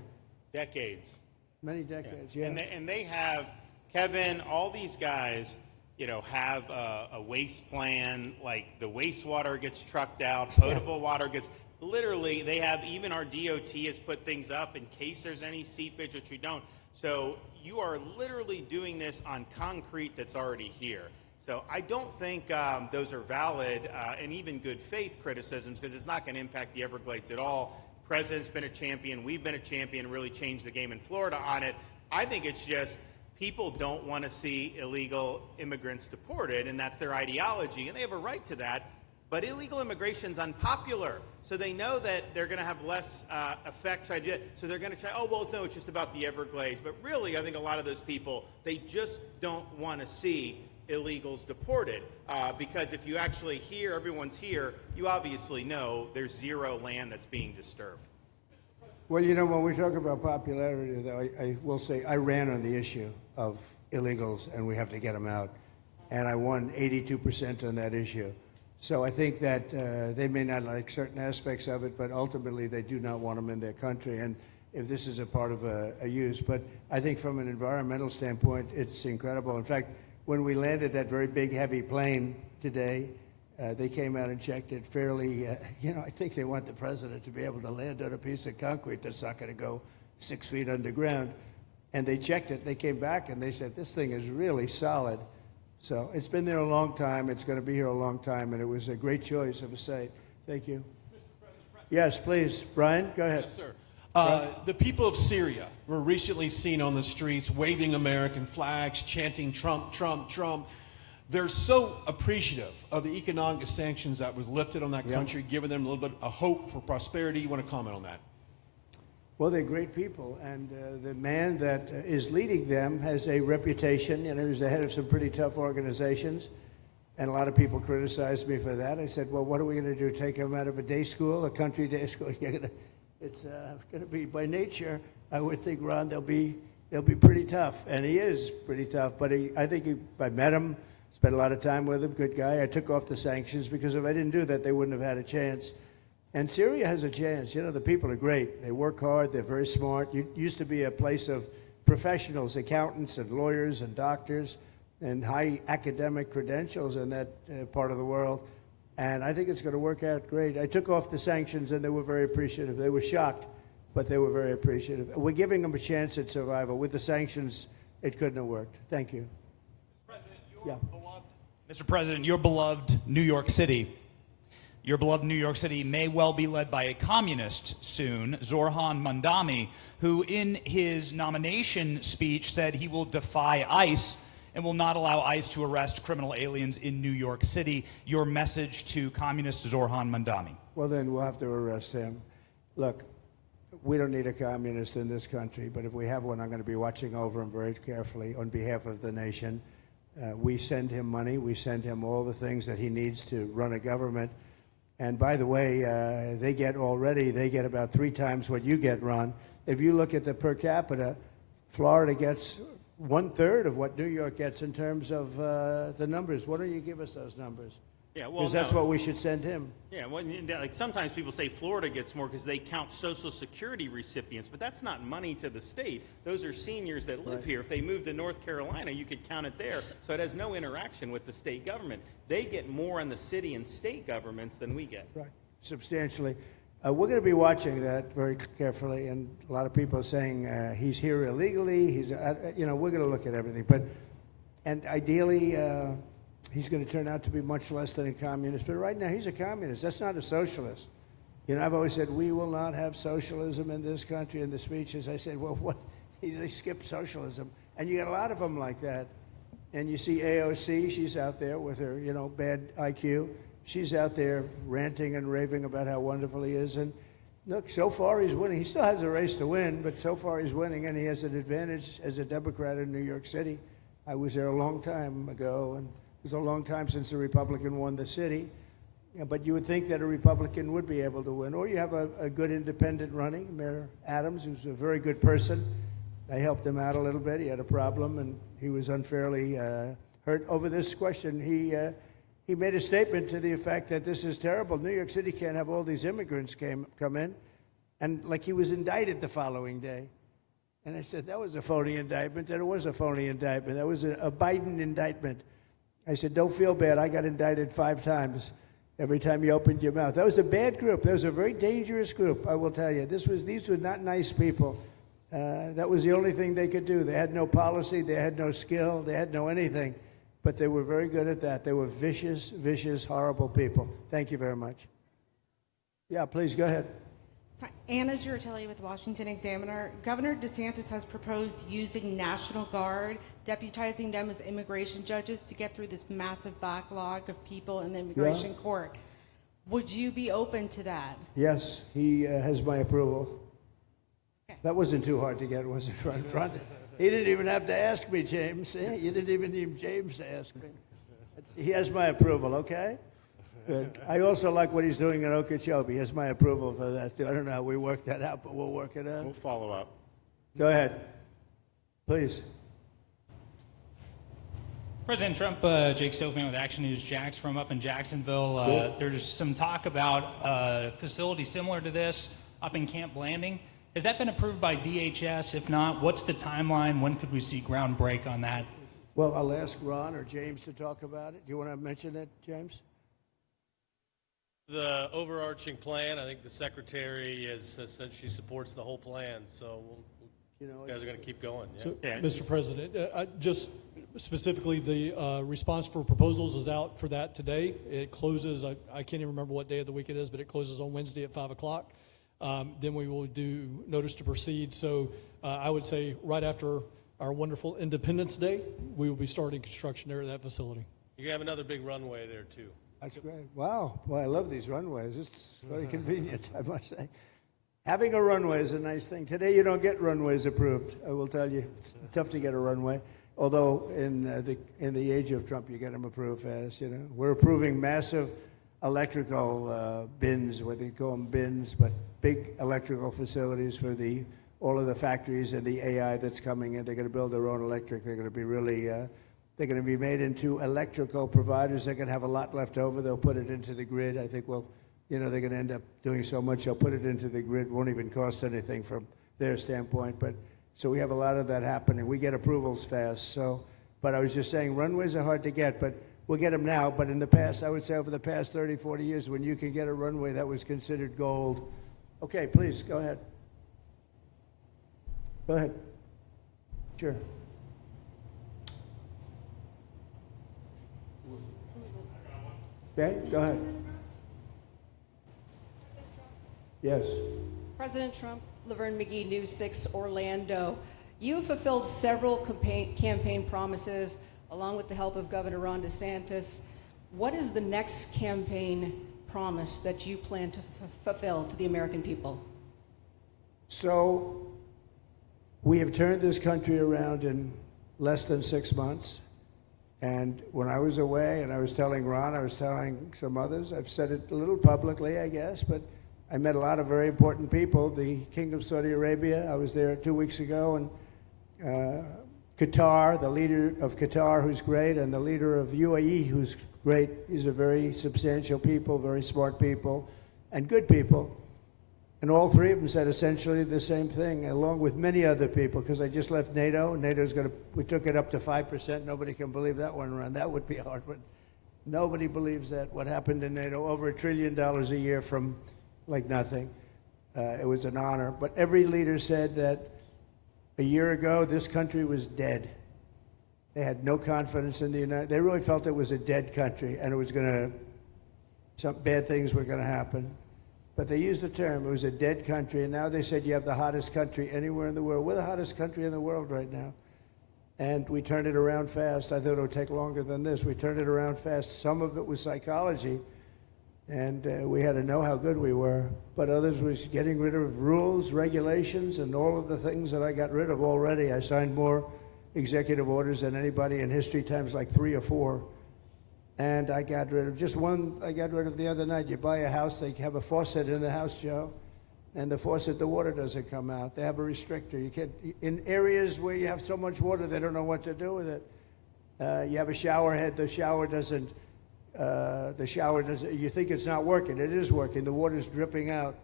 Decades. Many decades, yeah. And they have, Kevin, all these guys, you know, have a waste plan, like the wastewater gets trucked out, potable water gets, literally, they have, even our DOT has put things up in case there's any seepage, which we don't. So you are literally doing this on concrete that's already here. So I don't think those are valid and even good faith criticisms, because it's not going to impact the Everglades at all. President's been a champion. We've been a champion, really changed the game in Florida on it. I think it's just people don't want to see illegal immigrants deported, and that's their ideology, and they have a right to that. But illegal immigration is unpopular, so they know that they're going to have less effect. So they're going to try, oh, well, no, it's just about the Everglades. But really, I think a lot of those people, they just don't want to see illegals deported. Because if you actually hear, everyone's here, you obviously know there's zero land that's being disturbed. Well, you know, when we talk about popularity, though, I will say I ran on the issue of illegals, and we have to get them out. And I won 82% on that issue. So I think that they may not like certain aspects of it, but ultimately they do not want them in their country. And if this is a part of a use, but I think from an environmental standpoint, it's incredible. In fact, when we landed that very big, heavy plane today, they came out and checked it fairly. I think they want the president to be able to land on a piece of concrete that's not going to go 6 feet underground. And they checked it. They came back and they said, this thing is really solid. So it's been there a long time. It's going to be here a long time, and it was a great choice of a site. Thank you. Yes, please. Brian, go ahead. Yes, sir. The people of Syria were recently seen on the streets waving American flags, chanting Trump, Trump, Trump. They're so appreciative of the economic sanctions that was lifted on that country, giving them a little bit of hope for prosperity. You want to comment on that? Well, they're great people, and the man that is leading them has a reputation. He's the head of some pretty tough organizations, and a lot of people criticized me for that. I said, well, what are we going to do, take him out of a day school, a country day school? It's going to be, by nature, I would think, Ron, they'll be pretty tough, and he is pretty tough, but I met him, spent a lot of time with him, good guy. I took off the sanctions because if I didn't do that, they wouldn't have had a chance. And Syria has a chance. The people are great. They work hard. They're very smart. It used to be a place of professionals, accountants and lawyers and doctors and high academic credentials in that part of the world. And I think it's going to work out great. I took off the sanctions, and they were very appreciative. They were shocked, but they were very appreciative. We're giving them a chance at survival. With the sanctions, it couldn't have worked. Thank you. Mr. President, your beloved New York City may well be led by a communist soon, Zorhan Mandami, who in his nomination speech said he will defy ICE and will not allow ICE to arrest criminal aliens in New York City. Your message to communist Zorhan Mandami? Well, then we'll have to arrest him. Look, we don't need a communist in this country, but if we have one, I'm going to be watching over him very carefully on behalf of the nation. We send him money. We send him all the things that he needs to run a government. And by the way, they get about 3 times what you get, Ron. If you look at the per capita, Florida gets 1/3 of what New York gets in terms of the numbers. Why don't you give us those numbers? Yeah, well, because that's what we should send him. Yeah, well, like sometimes people say Florida gets more because they count Social Security recipients, but that's not money to the state. Those are seniors that live here. If they moved to North Carolina, you could count it there. So it has no interaction with the state government. They get more on the city and state governments than we get. Right, substantially. We're going to be watching that very carefully, and a lot of people are saying he's here illegally. We're going to look at everything, and ideally. He's going to turn out to be much less than a communist. But right now, he's a communist. That's not a socialist. I've always said, we will not have socialism in this country. In the speeches, I said, well, what? They skipped socialism. And you get a lot of them like that. And you see AOC, she's out there with her, bad IQ. She's out there ranting and raving about how wonderful he is. And look, so far he's winning. He still has a race to win, but so far he's winning, and he has an advantage as a Democrat in New York City. I was there a long time ago, and it was a long time since a Republican won the city, but you would think that a Republican would be able to win. Or you have a good independent running, Mayor Adams, who's a very good person. I helped him out a little bit. He had a problem, and he was unfairly hurt over this question. He made a statement to the effect that this is terrible. New York City can't have all these immigrants come in, and like he was indicted the following day. And I said, that was a phony indictment, and it was a phony indictment. That was a Biden indictment. I said, don't feel bad. I got indicted 5 times every time you opened your mouth. That was a bad group. That was a very dangerous group, I will tell you. These were not nice people. That was the only thing they could do. They had no policy. They had no skill. They had no anything. But they were very good at that. They were vicious, horrible people. Thank you very much. Yeah, please go ahead. Anna Giratelli with Washington Examiner. Governor DeSantis has proposed using National Guard, deputizing them as immigration judges to get through this massive backlog of people in the immigration court. Would you be open to that? Yes, he has my approval. Okay. That wasn't too hard to get, was it, front? He didn't even have to ask me, James. You didn't even need James to ask me. He has my approval, okay? Good. I also like what he's doing in Okeechobee. He has my approval for that, too. I don't know how we work that out, but we'll work it out. We'll follow up. Go ahead. Please. President Trump, Jake Stofan with Action News Jax from up in Jacksonville. There's some talk about a facility similar to this up in Camp Blanding. Has that been approved by DHS? If not, what's the timeline? When could we see ground break on that? Well, I'll ask Ron or James to talk about it. Do you want to mention it, James? The overarching plan, I think the Secretary has said she supports the whole plan, so you guys are going to keep going. Yeah? So, Mr. President, just specifically, the response for proposals is out for that today. It closes, I can't even remember what day of the week it is, but it closes on Wednesday at 5 o'clock. Then we will do notice to proceed. So I would say right after our wonderful Independence Day, we will be starting construction there at that facility. You're going to have another big runway there, too. That's great. Wow. Well, I love these runways. It's very convenient, I must say. Having a runway is a nice thing. Today, you don't get runways approved. I will tell you, it's tough to get a runway. Although in the age of Trump, you get them approved fast. We're approving massive electrical bins, what they call them bins, but big electrical facilities for all of the factories and the AI that's coming in. They're going to build their own electric. They're going to be really. They're going to be made into electrical providers. They're going to have a lot left over. They'll put it into the grid. I think, they're going to end up doing so much. They'll put it into the grid. Won't even cost anything from their standpoint. So we have a lot of that happening. We get approvals fast. But I was just saying, runways are hard to get, but we'll get them now. But in the past, I would say over the past 30, 40 years, when you can get a runway, that was considered gold. Okay, please, go ahead. Go ahead. Sure. Okay, go ahead. Yes. President Trump, Laverne McGee, News 6 Orlando. You fulfilled several campaign promises along with the help of Governor Ron DeSantis. What is the next campaign promise that you plan to fulfill to the American people? So we have turned this country around in less than 6 months. And when I was away, and I was telling Ron, I was telling some others, I've said it a little publicly, I guess, but I met a lot of very important people. The King of Saudi Arabia, I was there 2 weeks ago, and Qatar, the leader of Qatar, who's great, and the leader of UAE, who's great. These are very substantial people, very smart people, and good people. And all three of them said essentially the same thing, along with many other people, because I just left NATO. We took it up to 5%. Nobody can believe that one run. That would be hard, but nobody believes that. What happened in NATO, over $1 trillion a year from like nothing. It was an honor. But every leader said that a year ago, this country was dead. They had no confidence in the United States. They really felt it was a dead country, and it was some bad things were going to happen. But they used the term, it was a dead country, and now they said you have the hottest country anywhere in the world. We're the hottest country in the world right now. And we turned it around fast. I thought it would take longer than this. We turned it around fast. Some of it was psychology, and we had to know how good we were. But others was getting rid of rules, regulations, and all of the things that I got rid of already. I signed more executive orders than anybody in history, times like 3 or 4. And I got rid of just one. I got rid of the other night. You buy a house, they have a faucet in the house, Joe, and the faucet, the water doesn't come out. They have a restrictor. You can't, in areas where you have so much water, they don't know what to do with it. You have a shower head, the shower doesn't. You think it's not working. It is working. The water's dripping out,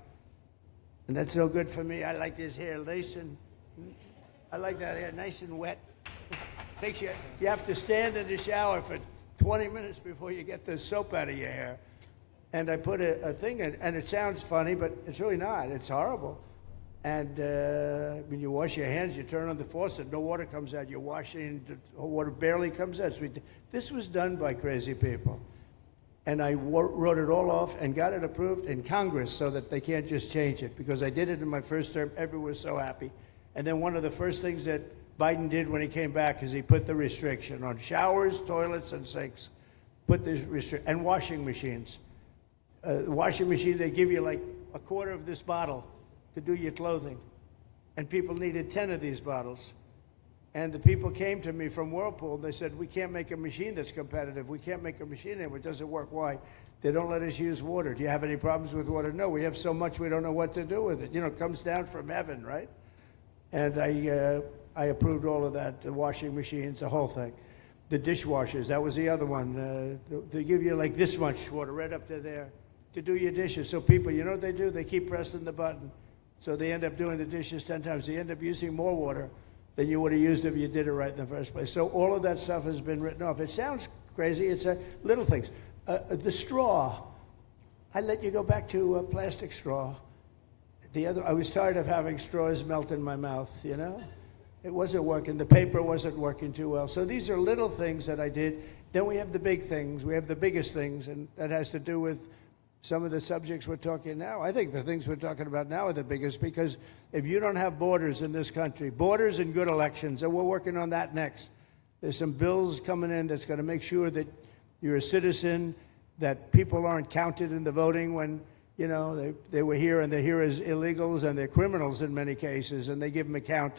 and that's no good for me. I like this hair I like that hair nice and wet. Takes you have to stand in the shower for 20 minutes before you get the soap out of your hair. And I put a thing in, and it sounds funny, but it's really not. It's horrible. And when you wash your hands, you turn on the faucet, no water comes out. You're washing, the water barely comes out. So this was done by crazy people. And I wrote it all off and got it approved in Congress so that they can't just change it, because I did it in my first term. Everyone was so happy. And then one of the first things that Biden did when he came back is he put the restriction on showers, toilets, and sinks. Put this and washing machines. Washing machine, they give you like a quarter of this bottle to do your clothing. And people needed 10 of these bottles. And the people came to me from Whirlpool, and they said, we can't make a machine that's competitive. We can't make a machine anymore. It doesn't work. Why? They don't let us use water. Do you have any problems with water? No, we have so much we don't know what to do with it. You know, it comes down from heaven, right? And I approved all of that, the washing machines, the whole thing. The dishwashers, that was the other one. They give you like this much water right up to there to do your dishes. So people, you know what they do? They keep pressing the button. So they end up doing the dishes 10 times. They end up using more water than you would have used if you did it right in the first place. So all of that stuff has been written off. It sounds crazy. It's little things. The straw. I let you go back to a plastic straw. I was tired of having straws melt in my mouth, you know? It wasn't working. The paper wasn't working too well. So these are little things that I did. Then we have the big things. We have the biggest things, and that has to do with some of the subjects we're talking now. I think the things we're talking about now are the biggest, because if you don't have borders in this country, borders and good elections, and we're working on that next. There's some bills coming in that's going to make sure that you're a citizen, that people aren't counted in the voting when, you know, they were here and they're here as illegals and they're criminals in many cases, and they give them a count,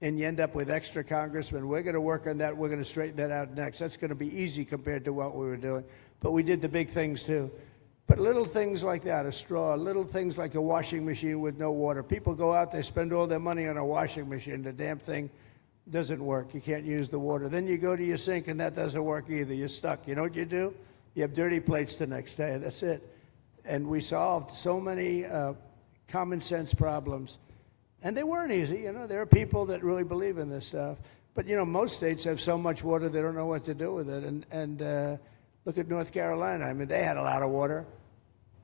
and you end up with extra congressmen. We're going to work on that. We're going to straighten that out next. That's going to be easy compared to what we were doing. But we did the big things too. But little things like that, a straw, little things like a washing machine with no water. People go out, they spend all their money on a washing machine. The damn thing doesn't work. You can't use the water. Then you go to your sink, and that doesn't work either. You're stuck. You know what you do? You have dirty plates the next day. That's it. And we solved so many common sense problems. And they weren't easy. You know, there are people that really believe in this stuff. But, you know, most states have so much water they don't know what to do with it. And look at North Carolina. I mean, they had a lot of water.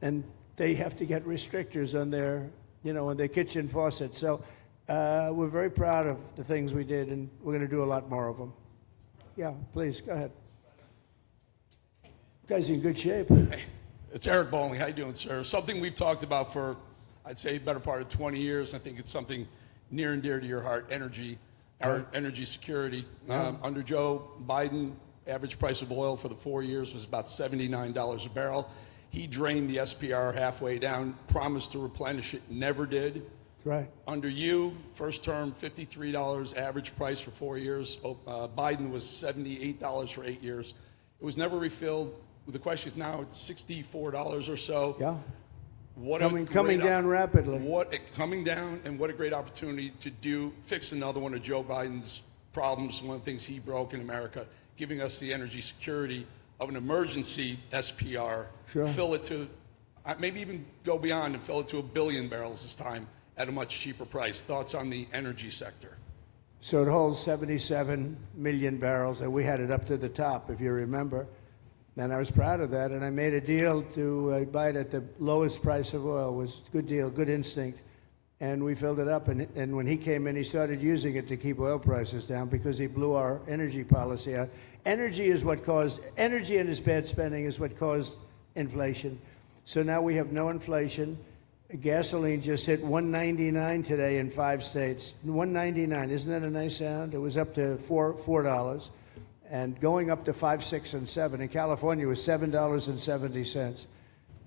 And they have to get restrictors on their, you know, on their kitchen faucets. So we're very proud of the things we did, and we're going to do a lot more of them. Yeah, please, go ahead. You guys in good shape. Hey, it's Eric Bowling. How you doing, sir? Something we've talked about for, I'd say, the better part of 20 years. I think it's something near and dear to your heart, energy, our energy security. Yeah. Under Joe Biden, average price of oil for the 4 years was about $79 a barrel. He drained the SPR halfway down, promised to replenish it, never did. Right. Under you, first term, $53 average price for 4 years. Biden was $78 for 8 years. It was never refilled. The question is now it's $64 or so. Yeah. What coming down rapidly. Coming down, and what a great opportunity to fix another one of Joe Biden's problems, one of the things he broke in America, giving us the energy security of an emergency SPR, Sure. fill it to, maybe even go beyond and fill it to 1 billion barrels this time at a much cheaper price. Thoughts on the energy sector? So it holds 77 million barrels, and we had it up to the top, if you remember. And I was proud of that, and I made a deal to buy it at the lowest price of oil. It was a good deal, good instinct. And we filled it up, and when he came in, he started using it to keep oil prices down because he blew our energy policy out. Energy and his bad spending is what caused inflation. So now we have no inflation. Gasoline just hit $1.99 today in 5 states. $1.99, isn't that a nice sound? It was up to $4, and going up to 5, 6, and 7. In California, it was $7.70.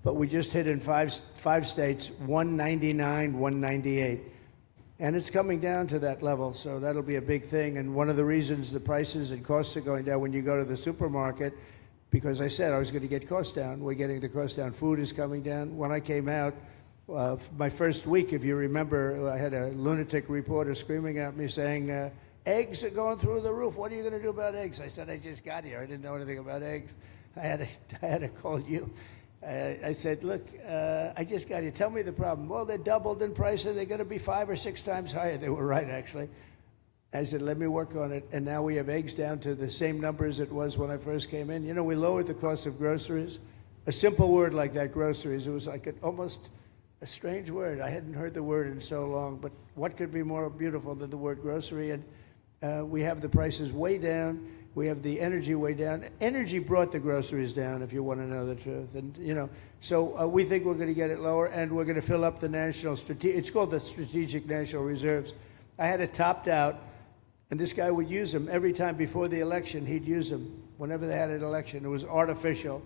But we just hit in five states, $1.99, $1.98. And it's coming down to that level, so that'll be a big thing. And one of the reasons the prices and costs are going down when you go to the supermarket, because I said I was going to get costs down. We're getting the costs down. Food is coming down. When I came out, my first week, if you remember, I had a lunatic reporter screaming at me saying, eggs are going through the roof. What are you going to do about eggs? I said, I just got here. I didn't know anything about eggs. I had to call you. I said, look, I just got here. Tell me the problem. Well, they're doubled in price, and they're going to be 5 or 6 times higher. They were right, actually. I said, let me work on it. And now we have eggs down to the same numbers it was when I first came in. You know, we lowered the cost of groceries. A simple word like that, groceries, it was like almost a strange word. I hadn't heard the word in so long, but what could be more beautiful than the word grocery? And We have the prices way down. We have the energy way down. Energy brought the groceries down, if you want to know the truth. And, you know, so we think we're going to get it lower, and we're going to fill up the it's called the Strategic National Reserves. I had it topped out, and this guy would use them every time before the election. He'd use them whenever they had an election. It was artificial.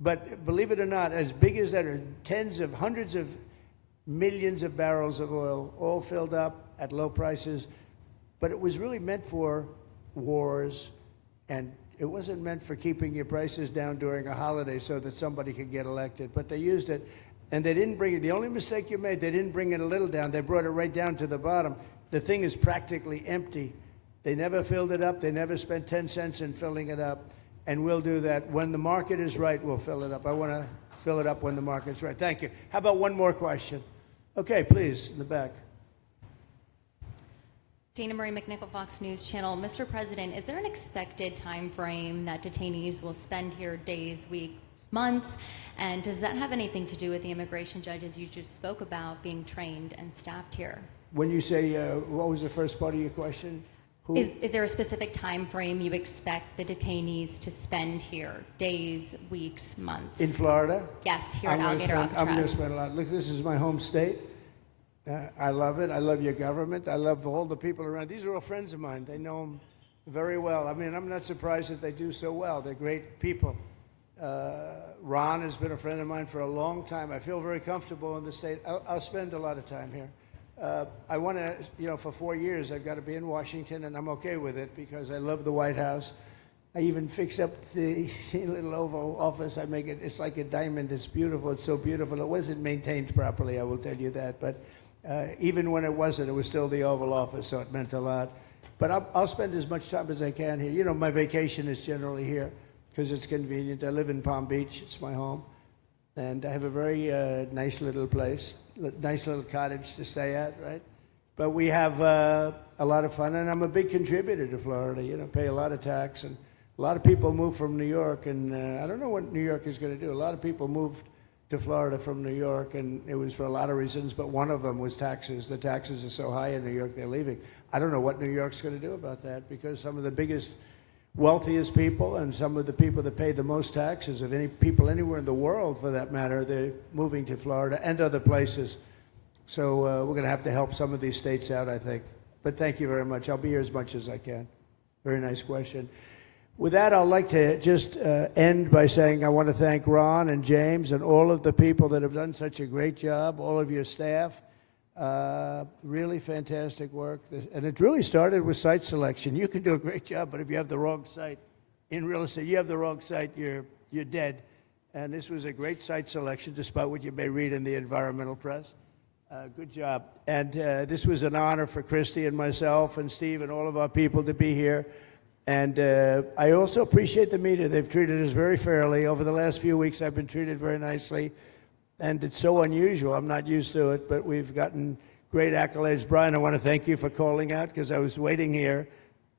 But believe it or not, as big as that are hundreds of millions of barrels of oil, all filled up at low prices. But it was really meant for wars, and it wasn't meant for keeping your prices down during a holiday so that somebody could get elected. But they used it, and they didn't bring it. The only mistake you made, they didn't bring it a little down. They brought it right down to the bottom. The thing is practically empty. They never filled it up. They never spent 10 cents in filling it up. And we'll do that. When the market is right, we'll fill it up. I want to fill it up when the market's right. Thank you. How about one more question? Okay, please, in the back. Dana Marie McNichol, Fox News Channel. Mr. President, is there an expected time frame that detainees will spend here, days, weeks, months? And does that have anything to do with the immigration judges you just spoke about being trained and staffed here? When you say, what was the first part of your question? Who? Is there a specific time frame you expect the detainees to spend here? Days, weeks, months? In Florida? Yes, here at Alligator Alcatraz. I'm going to spend a lot. Look, this is my home state. I love it. I love your government. I love all the people around. These are all friends of mine. They know them very well. I mean, I'm not surprised that they do so well. They're great people. Ron has been a friend of mine for a long time. I feel very comfortable in the state. I'll spend a lot of time here. I want to, you know, for 4 years I've got to be in Washington, and I'm okay with it because I love the White House. I even fix up the little Oval Office. I make it, it's like a diamond. It's beautiful. It's so beautiful. It wasn't maintained properly, I will tell you that. But even when it wasn't, it was still the Oval Office, so it meant a lot. But I'll spend as much time as I can here. You know, my vacation is generally here because it's convenient. I live in Palm Beach. It's my home. And I have a very nice little place, nice little cottage to stay at, right? But we have a lot of fun, and I'm a big contributor to Florida, you know, pay a lot of tax. And a lot of people move from New York, and I don't know what New York is going to do. A lot of people moved to Florida from New York, and it was for a lot of reasons, but one of them was taxes. The taxes are so high in New York, they're leaving. I don't know what New York's going to do about that, because some of the biggest, wealthiest people and some of the people that pay the most taxes of any people anywhere in the world, for that matter, they're moving to Florida and other places. So we're going to have to help some of these states out, I think. But thank you very much. I'll be here as much as I can. Very nice question. With that, I'd like to just end by saying I want to thank Ron and James and all of the people that have done such a great job, all of your staff. Really fantastic work. And it really started with site selection. You can do a great job, but if you have the wrong site in real estate, you have the wrong site, you're dead. And this was a great site selection, despite what you may read in the environmental press. Good job. And this was an honor for Christy and myself and Steve and all of our people to be here. And I also appreciate the media. They've treated us very fairly. Over the last few weeks, I've been treated very nicely. And it's so unusual. I'm not used to it, but we've gotten great accolades. Brian, I want to thank you for calling out, because I was waiting here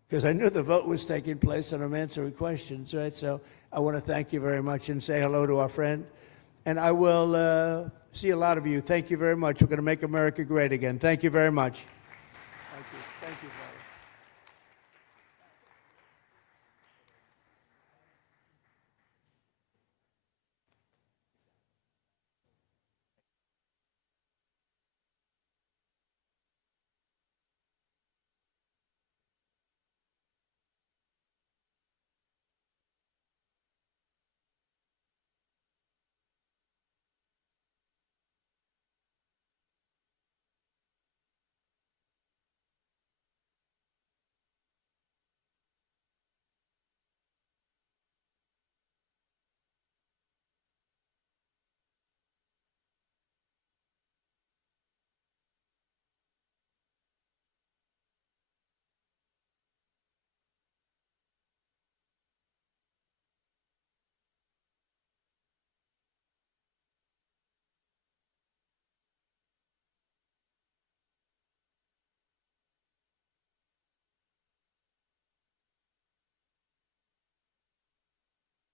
because I knew the vote was taking place and I'm answering questions, right? So I want to thank you very much and say hello to our friend. And I will see a lot of you. Thank you very much. We're going to make America great again. Thank you very much.